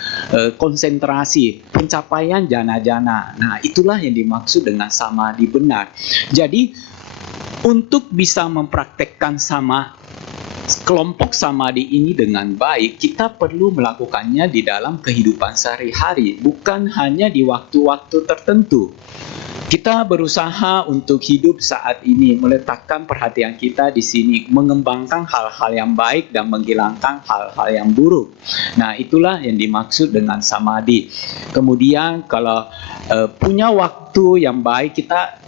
konsentrasi, pencapaian jana-jana. Nah, itulah yang dimaksud dengan samadhi benar. Jadi, untuk bisa mempraktekkan kelompok samadhi ini dengan baik, kita perlu melakukannya di dalam kehidupan sehari-hari, bukan hanya di waktu-waktu tertentu. Kita berusaha untuk hidup saat ini, meletakkan perhatian kita di sini, mengembangkan hal-hal yang baik dan menghilangkan hal-hal yang buruk. Nah, itulah yang dimaksud dengan samadhi. Kemudian kalau punya waktu yang baik, kita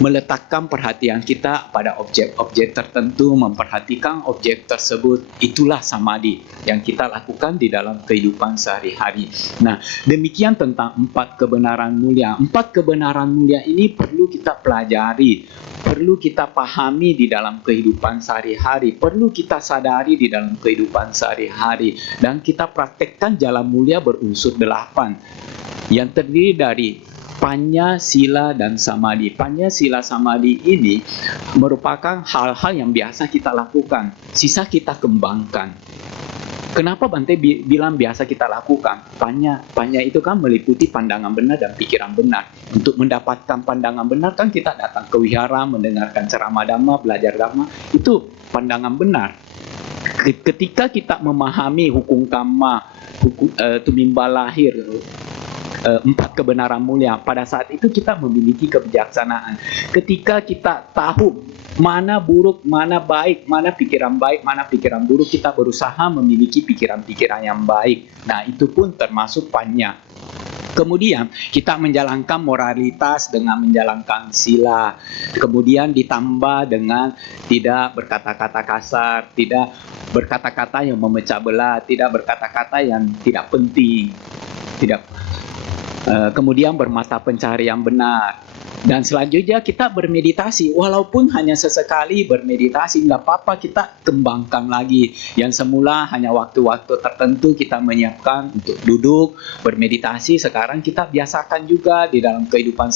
meletakkan perhatian kita pada objek-objek tertentu, memperhatikan objek tersebut. Itulah samadhi yang kita lakukan di dalam kehidupan sehari-hari. Nah, demikian tentang 4 kebenaran mulia. 4 kebenaran mulia ini perlu kita pelajari, perlu kita pahami di dalam kehidupan sehari-hari, perlu kita sadari di dalam kehidupan sehari-hari, dan kita praktekkan jalan mulia berunsur 8 yang terdiri dari Panya, Sila, dan Samadhi. Panya, Sila, Samadhi ini merupakan hal-hal yang biasa kita lakukan, sisa kita kembangkan. Kenapa Bante bilang biasa kita lakukan? Panya itu kan meliputi pandangan benar dan pikiran benar. Untuk mendapatkan pandangan benar kan kita datang ke wihara, mendengarkan ceramah dhamma, belajar dhamma. Itu pandangan benar. Ketika kita memahami hukum karma, tumimba lahir, 4 kebenaran mulia, pada saat itu kita memiliki kebijaksanaan. Ketika kita tahu mana buruk, mana baik, mana pikiran buruk, kita berusaha memiliki pikiran-pikiran yang baik. Nah, itu pun termasuk panya. Kemudian kita menjalankan moralitas dengan menjalankan sila. Kemudian ditambah dengan tidak berkata-kata kasar, tidak berkata-kata yang memecah belah, tidak berkata-kata yang tidak penting. Kemudian bermata pencaharian benar, Dan selanjutnya kita bermeditasi, walaupun hanya sesekali bermeditasi, nggak apa-apa, kita kembangkan lagi. Yang semula hanya waktu-waktu tertentu kita menyiapkan untuk duduk, bermeditasi, sekarang kita biasakan juga di dalam kehidupan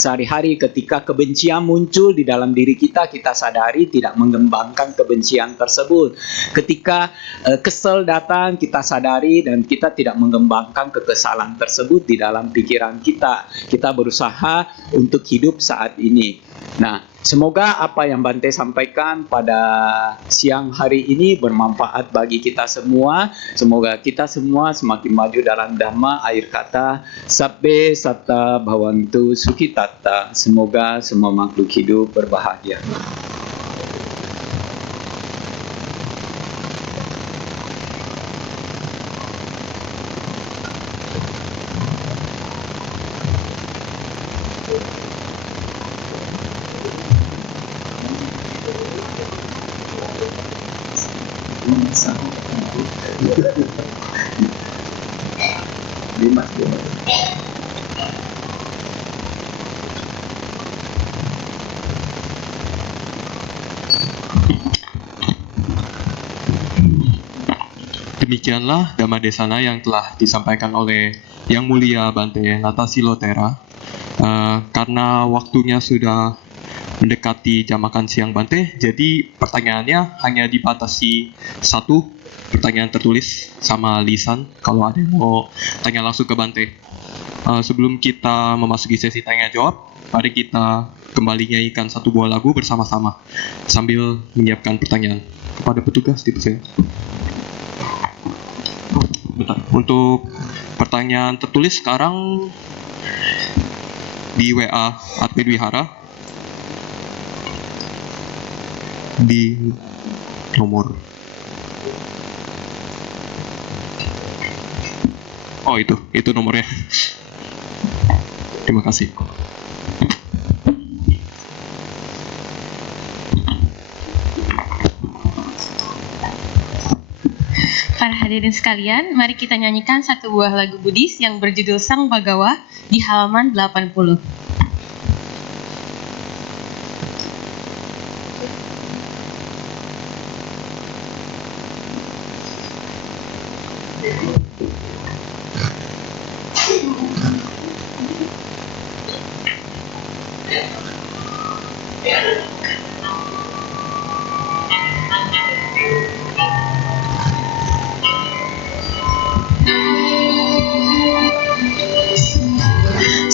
sehari-hari. Ketika kebencian muncul di dalam diri kita, kita sadari tidak mengembangkan kebencian tersebut. Ketika kesel datang, kita sadari dan kita tidak mengembangkan kekesalan tersebut di dalam pikiran kita. Kita berusaha untuk hidup saat ini. Nah, semoga apa yang Bante sampaikan pada siang hari ini bermanfaat bagi kita semua. Semoga kita semua semakin maju dalam Dhamma. Akhir kata, Sabbe satta bhavantu sukhitatta. Semoga semua makhluk hidup berbahagia. Demikianlah Dhamma Desana yang telah disampaikan oleh Yang Mulia Bante Natasilotera. Karena waktunya sudah mendekati jam makan siang Bante, jadi pertanyaannya hanya dibatasi satu pertanyaan tertulis sama lisan kalau ada yang mau tanya langsung ke Bante. Sebelum kita memasuki sesi tanya jawab, mari kita kembali nyanyikan satu buah lagu bersama-sama sambil menyiapkan pertanyaan kepada petugas dipersilakan. Bentar. Untuk pertanyaan tertulis sekarang di WA Adpedwihara di nomor itu nomornya. Terima kasih. Para hadirin sekalian, mari kita nyanyikan satu buah lagu Buddhis yang berjudul Sang Bhagawa di halaman 80.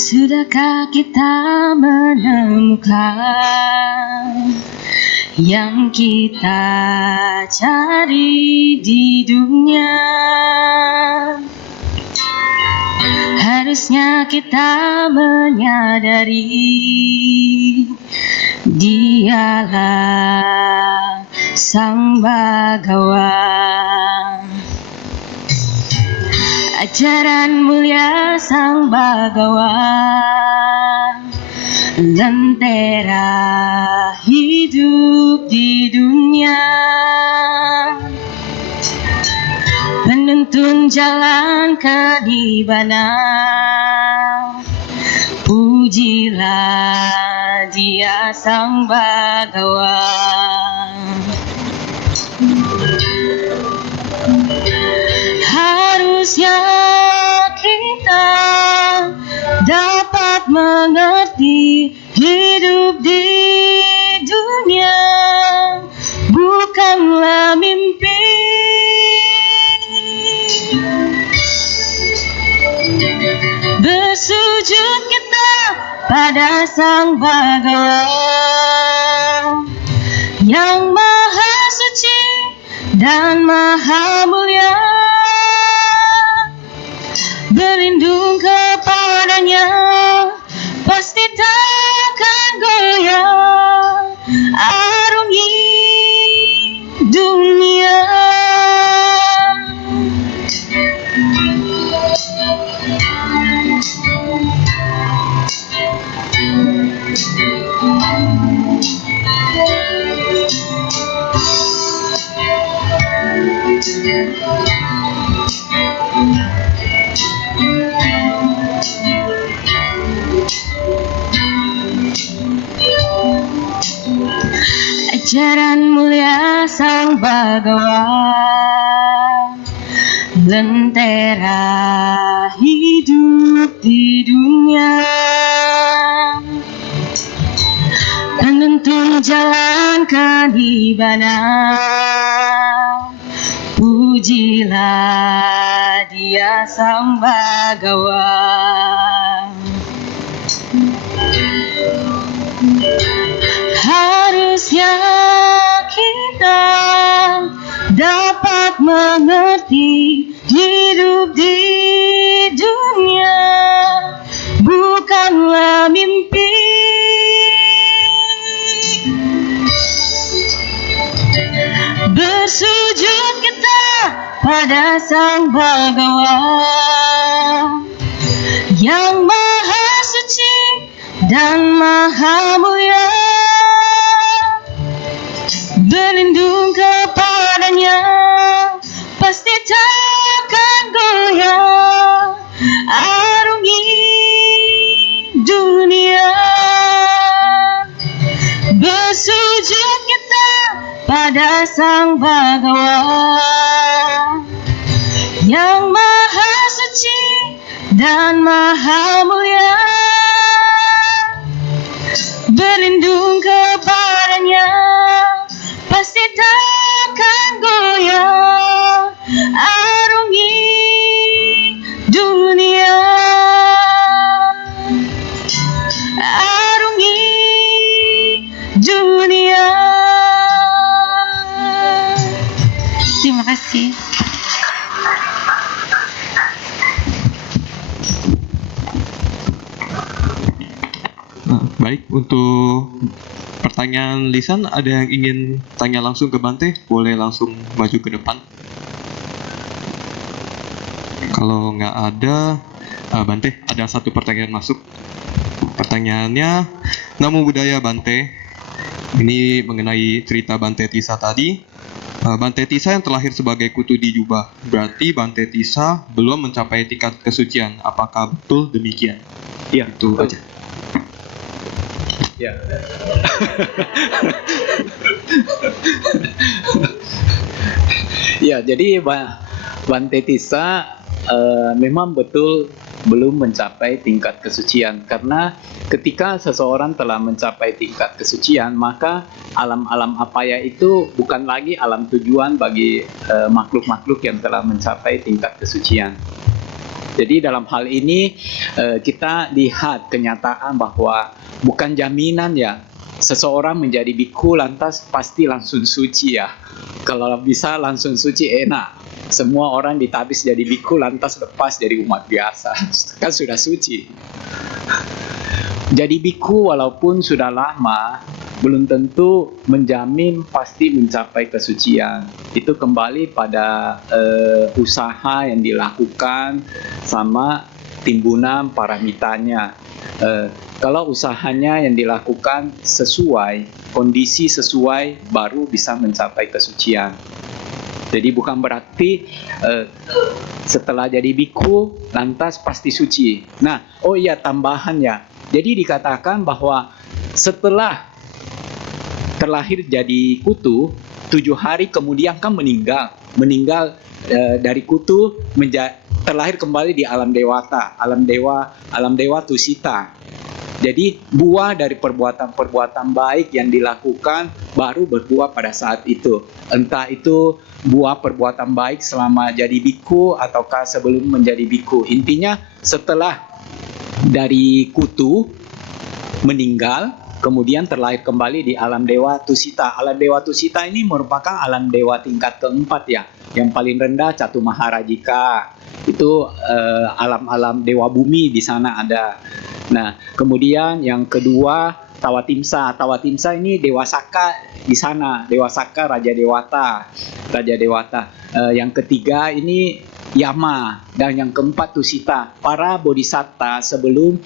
Sudahkah kita menemukan yang kita cari di dunia? Harusnya kita menyadari Dialah Sang Bhagawa. Ajaran mulia Sang Bhagawa, lentera hidup di dunia, penuntun jalan ke nirvana. Pujilah Dia Sang Bhagawa. Harusnya kita dapat mengerti hidup di dunia bukanlah mimpi. Bersujud kita pada Sang Bhagawa yang maha suci dan maha mulia. Berlindung kepadanya, pasti takkan goyah arungi dunia. Jaran mulia Sang Bagawa, lentera hidup di dunia, penuntun jalan kanibana. Pujilah Dia Sang Bagawa. Harusnya kita dapat mengerti hidup di dunia bukanlah mimpi. Bersujud kita pada Sang Bagawa yang maha suci dan maha mulia, berlindung kepadanya pasti takkan goyah, arungi dunia. Bersujud kita pada Sang Bagawa yang maha suci dan maha mulia, berlindung kepadanya pasti takkan goyah, arungi dunia, arungi dunia. Terima kasih. Baik, untuk pertanyaan lisan, ada yang ingin tanya langsung ke Bante? Boleh langsung maju ke depan. Kalau nggak ada, Bante, ada satu pertanyaan masuk. Pertanyaannya, Namo Buddhaya Bante. Ini mengenai cerita Bante Tissa tadi. Bante Tissa yang terlahir sebagai kutu di jubah. Berarti Bante Tissa belum mencapai tingkat kesucian. Apakah betul demikian? Iya, Itu aja. Ya. Ya, jadi Bante Tissa memang betul belum mencapai tingkat kesucian, karena ketika seseorang telah mencapai tingkat kesucian, maka alam-alam apaya itu bukan lagi alam tujuan bagi makhluk-makhluk yang telah mencapai tingkat kesucian. Jadi dalam hal ini kita lihat kenyataan bahwa bukan jaminan ya seseorang menjadi biku lantas pasti langsung suci ya. Kalau bisa langsung suci enak. Semua orang ditabis jadi biku lantas lepas dari umat biasa. Kan sudah suci. Jadi biku walaupun sudah lama belum tentu menjamin pasti mencapai kesucian. Itu kembali pada usaha yang dilakukan sama timbunan paramitanya. Kalau usahanya yang dilakukan sesuai, kondisi sesuai, baru bisa mencapai kesucian. Jadi bukan berarti setelah jadi biku lantas pasti suci. Nah, oh iya tambahannya. Jadi dikatakan bahwa setelah terlahir jadi kutu, 7 hari kemudian kan meninggal dari kutu terlahir kembali di alam dewata, alam dewa tusita. Jadi buah dari perbuatan baik yang dilakukan baru berbuah pada saat itu. Entah itu buah perbuatan baik selama jadi biku ataukah sebelum menjadi biku. Intinya setelah dari kutu meninggal, kemudian terlahir kembali di alam dewa tusita. Alam dewa tusita ini merupakan alam dewa tingkat keempat ya. Yang paling rendah Catu Maharajika. Itu alam-alam dewa bumi di sana ada. Nah, kemudian yang kedua Tawatimsa. Tawatimsa ini Dewa Saka di sana. Dewa Saka Raja Dewata. Yang ketiga ini Yama, dan yang keempat Tusita. Para bodhisatta sebelum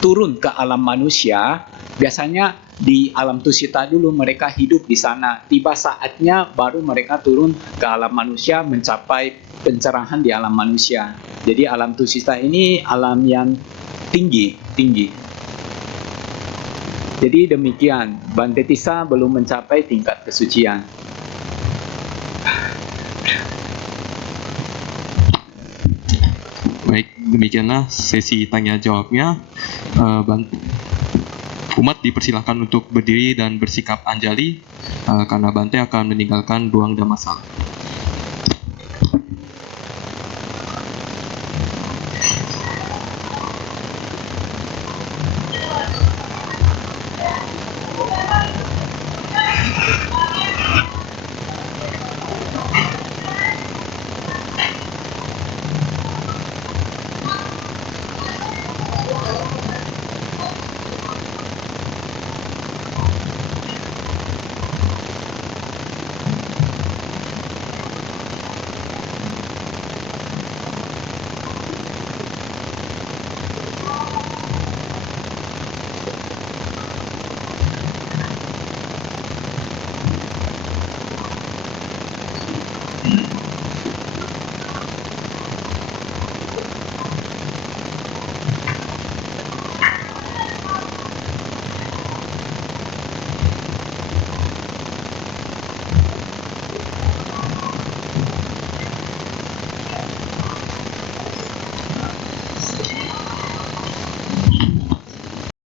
turun ke alam manusia, biasanya di alam Tusita dulu mereka hidup di sana. Tiba saatnya baru mereka turun ke alam manusia mencapai pencerahan di alam manusia. Jadi alam Tusita ini alam yang tinggi. Jadi demikian, Bante Tisa belum mencapai tingkat kesucian. Baik, demikianlah sesi tanya jawabnya. Umat dipersilahkan untuk berdiri dan bersikap anjali karena Bante akan meninggalkan ruang Dhammasala.